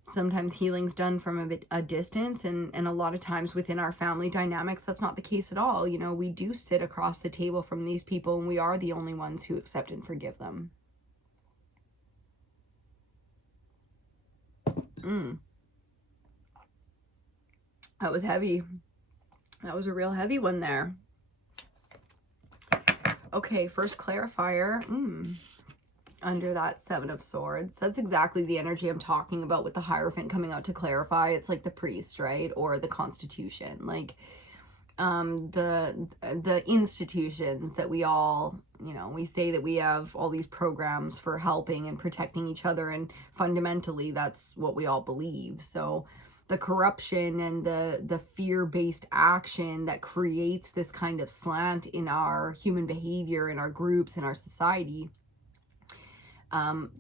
Sometimes healing's done from a distance, and a lot of times within our family dynamics, that's not the case at all. You know, we do sit across the table from these people, and we are the only ones who accept and forgive them. That was heavy. That was a real heavy one there. Okay, first clarifier. Under that Seven of Swords. That's exactly the energy I'm talking about with the Hierophant coming out to clarify. It's like the priest, right? Or the Constitution. Like the institutions that we all, you know, we say that we have all these programs for helping and protecting each other, and fundamentally that's what we all believe. So the corruption and the fear-based action that creates this kind of slant in our human behavior, in our groups, in our society,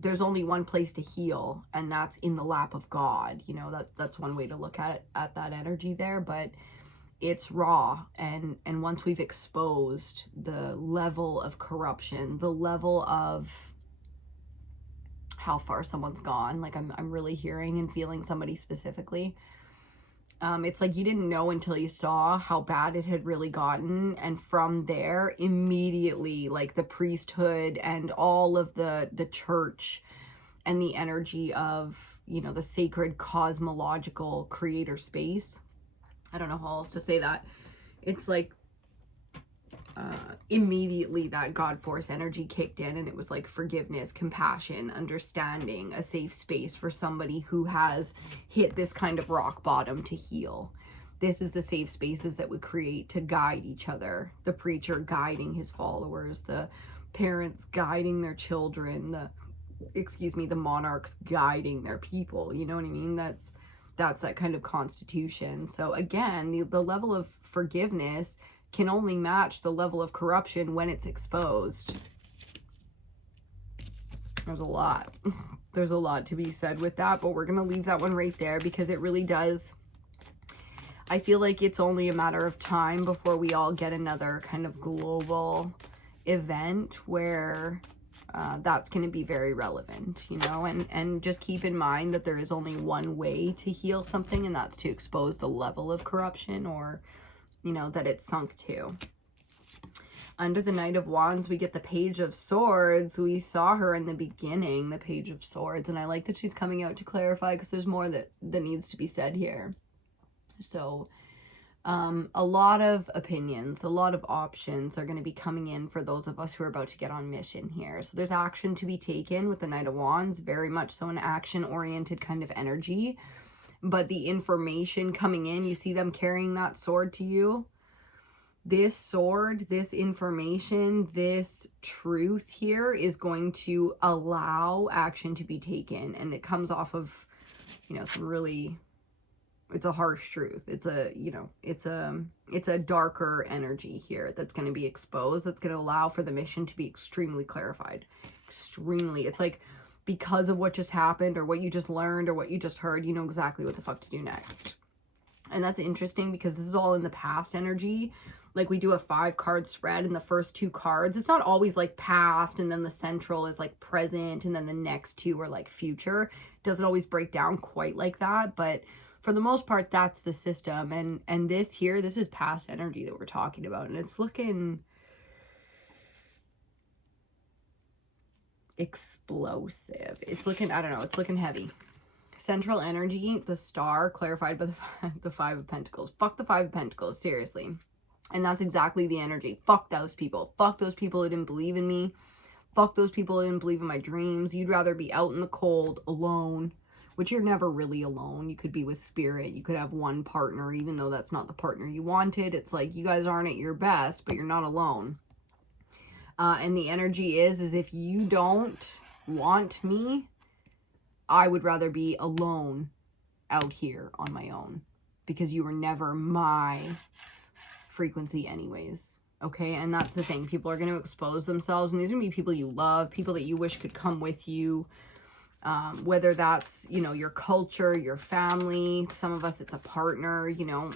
there's only one place to heal, and that's in the lap of God. You know, that's one way to look at it, at that energy there, but it's raw. And once we've exposed the level of corruption, the level of how far someone's gone, like I'm really hearing and feeling somebody specifically. It's like you didn't know until you saw how bad it had really gotten, and from there immediately, like the priesthood and all of the church and the energy of, you know, the sacred cosmological creator space. I don't know how else to say that. It's like immediately that God force energy kicked in, and it was like forgiveness, compassion, understanding, a safe space for somebody who has hit this kind of rock bottom to heal. This is the safe spaces that we create to guide each other. The preacher guiding his followers, the parents guiding their children, the monarchs guiding their people. You know what I mean? That's that kind of constitution. So again, the level of forgiveness can only match the level of corruption when it's exposed. There's a lot. There's a lot to be said with that, but we're going to leave that one right there, because it really does. I feel like it's only a matter of time before we all get another kind of global event where that's going to be very relevant, you know, and just keep in mind that there is only one way to heal something, and that's to expose the level of corruption, or, you know, that it's sunk to. Under the Knight of Wands, we get the Page of Swords. We saw her in the beginning, the Page of Swords, and I like that she's coming out to clarify, because there's more that needs to be said here. So a lot of opinions, a lot of options are going to be coming in for those of us who are about to get on mission here. So there's action to be taken with the Knight of Wands, very much so an action-oriented kind of energy. But the information coming in, you see them carrying that sword to you. This sword, this information, this truth here is going to allow action to be taken. And it comes off of, you know, some really, it's a harsh truth. It's a, you know, it's a darker energy here that's going to be exposed. That's going to allow for the mission to be extremely clarified. Extremely. It's like, because of what just happened, or what you just learned, or what you just heard, you know exactly what the fuck to do next. And that's interesting, because this is all in the past energy. Like, we do a 5-card spread, and the first 2 cards, it's not always like past, and then the central is like present, and then the next 2 are like future. It doesn't always break down quite like that, but for the most part, that's the system. And this here, this is past energy that we're talking about, and it's looking explosive. It's looking, I don't know, it's looking heavy. Central energy, the Star, clarified by the 5 of Pentacles. Fuck the 5 of Pentacles, seriously. And that's exactly the energy. Fuck those people. Fuck those people who didn't believe in me. Fuck those people who didn't believe in my dreams. You'd rather be out in the cold, alone, which you're never really alone. You could be with spirit. You could have one partner, even though that's not the partner you wanted. It's like, you guys aren't at your best, but you're not alone. And the energy is if you don't want me, I would rather be alone out here on my own, because you were never my frequency anyways. Okay, and that's the thing. People are going to expose themselves, and these are going to be people you love, people that you wish could come with you. Whether that's, you know, your culture, your family, some of us, it's a partner, you know.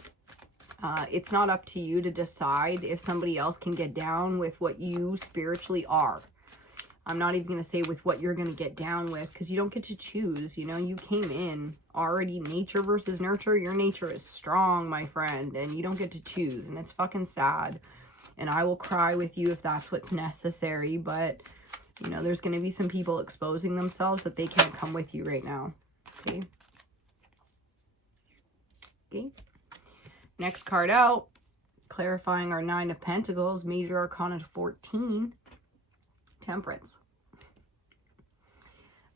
It's not up to you to decide if somebody else can get down with what you spiritually are. I'm not even going to say with what you're going to get down with, because you don't get to choose. You know, you came in already nature versus nurture. Your nature is strong, my friend, and you don't get to choose, and it's fucking sad. And I will cry with you if that's what's necessary, but, you know, there's going to be some people exposing themselves that they can't come with you right now. Okay. Okay. Next card out, clarifying our 9 of Pentacles, Major Arcana 14, Temperance.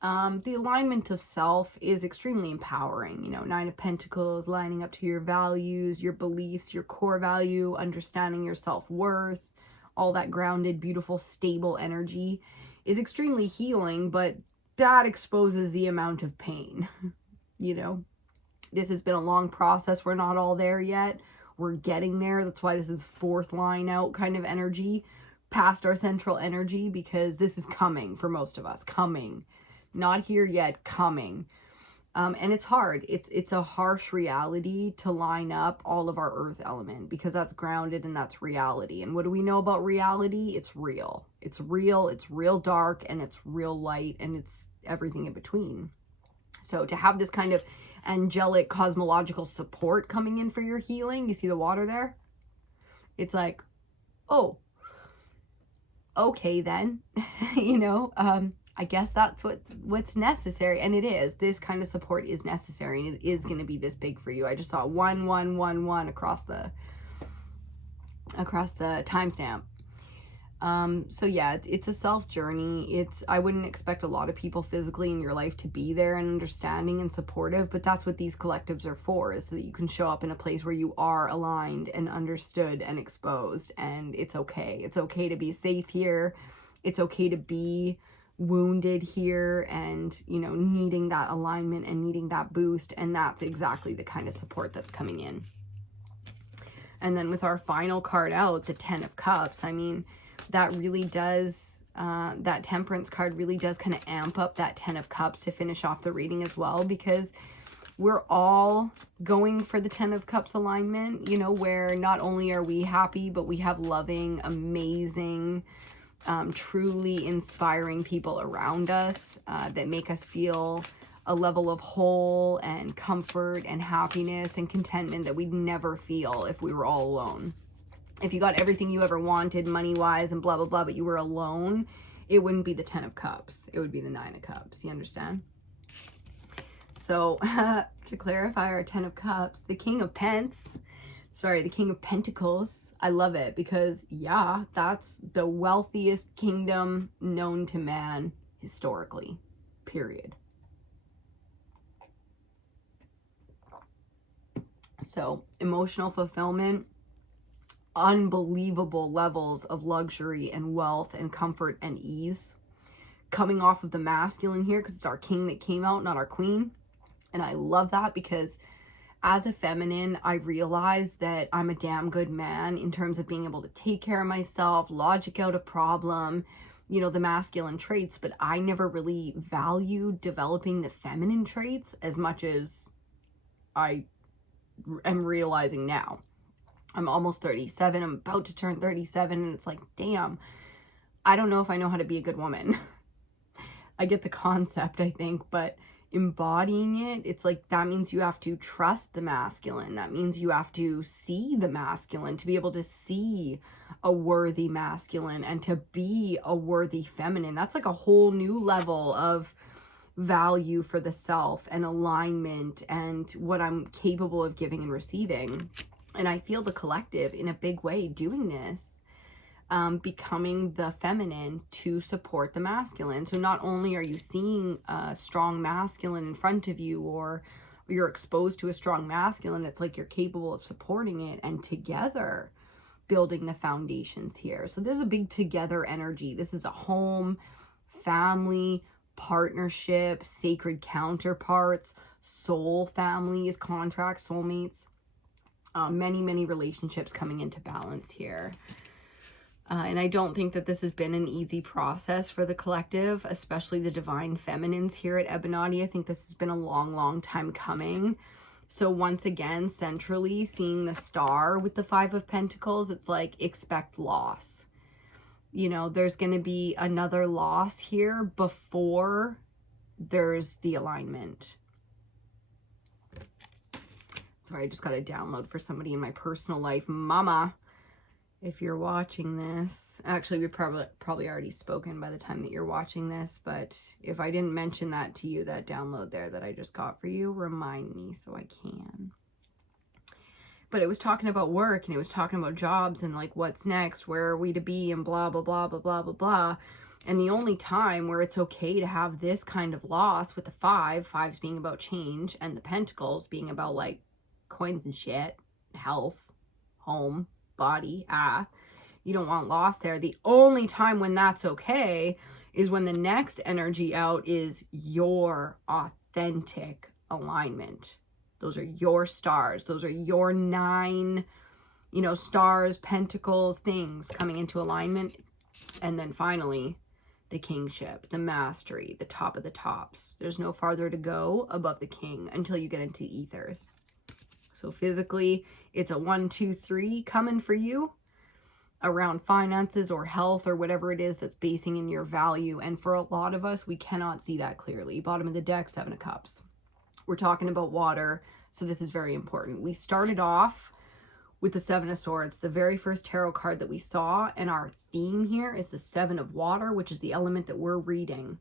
The alignment of self is extremely empowering. You know, 9 of Pentacles, lining up to your values, your beliefs, your core value, understanding your self-worth, all that grounded, beautiful, stable energy is extremely healing, but that exposes the amount of pain. You know, this has been a long process. We're not all there yet. We're getting there. That's why this is 4th line out kind of energy, past our central energy, because this is coming for most of us. Coming. Not here yet, coming. And it's hard. It's a harsh reality to line up all of our earth element, because that's grounded and that's reality. And what do we know about reality? It's real. It's real. It's real dark, and it's real light, and it's everything in between. So to have this kind of angelic cosmological support coming in for your healing, you see the water there? It's like, oh, okay then. You know, I guess that's what's necessary, and it is. This kind of support is necessary, and it is going to be this big for you. I just saw 1111 across the timestamp. So yeah, it's a self journey. I wouldn't expect a lot of people physically in your life to be there and understanding and supportive, but that's what these collectives are for, is so that you can show up in a place where you are aligned and understood and exposed, and it's okay. It's okay to be safe here. It's okay to be wounded here, and, you know, needing that alignment and needing that boost, and that's exactly the kind of support that's coming in. And then with our final card out, the 10 of Cups, I mean, that really does, that Temperance card really does kind of amp up that 10 of Cups to finish off the reading as well, because we're all going for the 10 of Cups alignment, you know, where not only are we happy, but we have loving, amazing, truly inspiring people around us that make us feel a level of whole and comfort and happiness and contentment that we'd never feel if we were all alone. If you got everything you ever wanted money-wise and blah, blah, blah, but you were alone, it wouldn't be the 10 of Cups. It would be the 9 of Cups. You understand? So to clarify our 10 of Cups, the King of Pentacles, I love it because, yeah, that's the wealthiest kingdom known to man historically, period. So emotional fulfillment, unbelievable levels of luxury and wealth and comfort and ease coming off of the masculine here, because it's our king that came out, not our queen. And I love that, because as a feminine, I realize that I'm a damn good man in terms of being able to take care of myself, logic out a problem, you know, the masculine traits, but I never really valued developing the feminine traits as much as I am realizing now. I'm almost 37. I'm about to turn 37, and it's like, damn, I don't know if I know how to be a good woman. I get the concept, I think, but embodying it, it's like, that means you have to trust the masculine. That means you have to see the masculine to be able to see a worthy masculine and to be a worthy feminine. That's like a whole new level of value for the self and alignment and what I'm capable of giving and receiving. And I feel the collective in a big way doing this, becoming the feminine to support the masculine. So not only are you seeing a strong masculine in front of you, or you're exposed to a strong masculine, it's like you're capable of supporting it and together building the foundations here. So there's a big together energy. This is a home, family, partnership, sacred counterparts, soul families, contracts, soulmates. Many relationships coming into balance here. And I don't think that this has been an easy process for the collective, especially the divine feminines here at EBINOTTI. I think this has been a long, long time coming. So once again, centrally, seeing the star with the Five of Pentacles, it's like, expect loss. You know, there's going to be another loss here before there's the alignment. Sorry, I just got a download for somebody in my personal life. Mama, if you're watching this, actually, we've probably already spoken by the time that you're watching this, but if I didn't mention that to you, that download there that I just got for you, remind me so I can. But it was talking about work, and it was talking about jobs and like what's next, where are we to be, and blah, blah, blah, blah, blah, blah, blah. And the only time where it's okay to have this kind of loss with the fives being about change, and the pentacles being about like coins and shit, health, home, body, you don't want loss there. The only time when that's okay is when the next energy out is your authentic alignment. Those are your stars. Those are your 9, you know, stars, pentacles, things coming into alignment. And then finally, the kingship, the mastery, the top of the tops. There's no farther to go above the king until you get into ethers. So physically, it's a 1, 2, 3 coming for you around finances or health or whatever it is that's basing in your value. And for a lot of us, we cannot see that clearly. Bottom of the deck, 7 of Cups. We're talking about water, so this is very important. We started off with the 7 of Swords, the very first tarot card that we saw, and our theme here is the 7 of Water, which is the element that we're reading.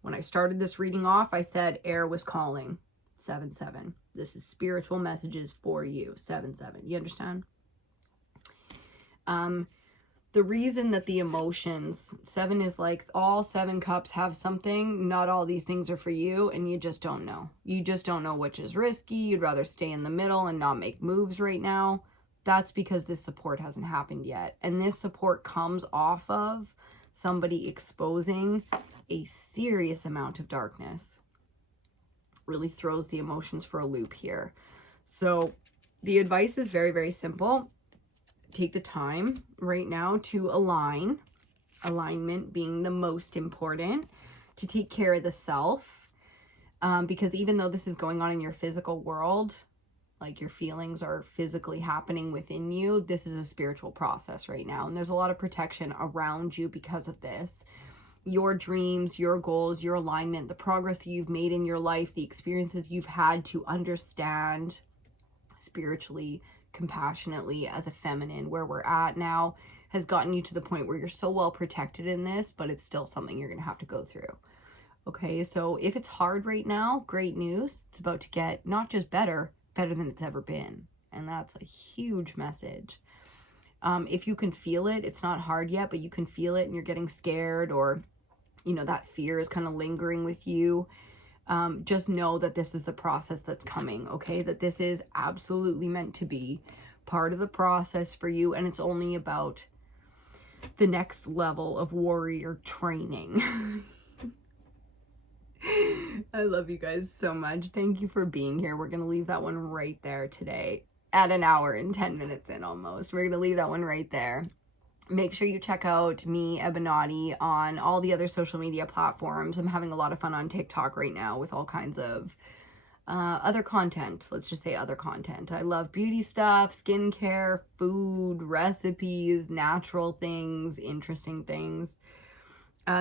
When I started this reading off, I said air was calling. 7, 7. This is spiritual messages for you. 7, 7. You understand? The reason that the emotions, 7 is like all 7 cups have something. Not all these things are for you, and you just don't know. You just don't know which is risky. You'd rather stay in the middle and not make moves right now. That's because this support hasn't happened yet. And this support comes off of somebody exposing a serious amount of darkness. Really throws the emotions for a loop here. So the advice is very, very simple. Take the time right now to align, alignment being the most important, to take care of the self, because even though this is going on in your physical world, like your feelings are physically happening within you, this is a spiritual process right now, and there's a lot of protection around you because of this. Your dreams, your goals, your alignment, the progress that you've made in your life, the experiences you've had to understand spiritually, compassionately as a feminine, where we're at now, has gotten you to the point where you're so well protected in this, but it's still something you're going to have to go through. Okay, so if it's hard right now, great news. It's about to get not just better than it's ever been. And that's a huge message. If you can feel it, it's not hard yet, but you can feel it and you're getting scared, or, you know, that fear is kind of lingering with you. Just know that this is the process that's coming, okay? That this is absolutely meant to be part of the process for you, and it's only about the next level of warrior training. I love you guys so much. Thank you for being here. We're going to leave that one right there today at an hour and 10 minutes in almost. We're going to leave that one right there. Make sure you check out me, EBINOTTI, on all the other social media platforms. I'm having a lot of fun on TikTok right now with all kinds of other content. Let's just say other content. I love beauty stuff, skincare, food, recipes, natural things, interesting things.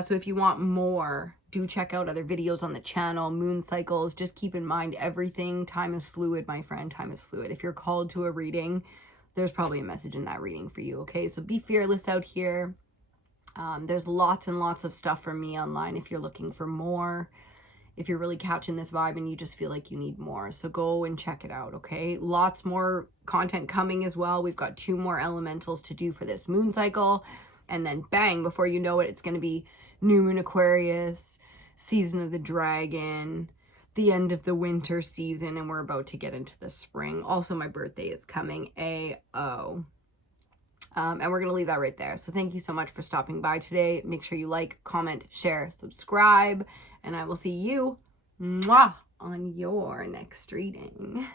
So if you want more, do check out other videos on the channel, moon cycles. Just keep in mind everything. Time is fluid, my friend. Time is fluid. If you're called to a reading, there's probably a message in that reading for you, okay? So be fearless out here. There's lots and lots of stuff from me online if you're looking for more, if you're really catching this vibe and you just feel like you need more. So go and check it out, okay? Lots more content coming as well. We've got 2 more elementals to do for this moon cycle. And then bang, before you know it, it's going to be new moon Aquarius, season of the dragon, the end of the winter season, and we're about to get into the spring. Also, my birthday is coming, A-O. And we're going to leave that right there. So thank you so much for stopping by today. Make sure you like, comment, share, subscribe, and I will see you on your next reading.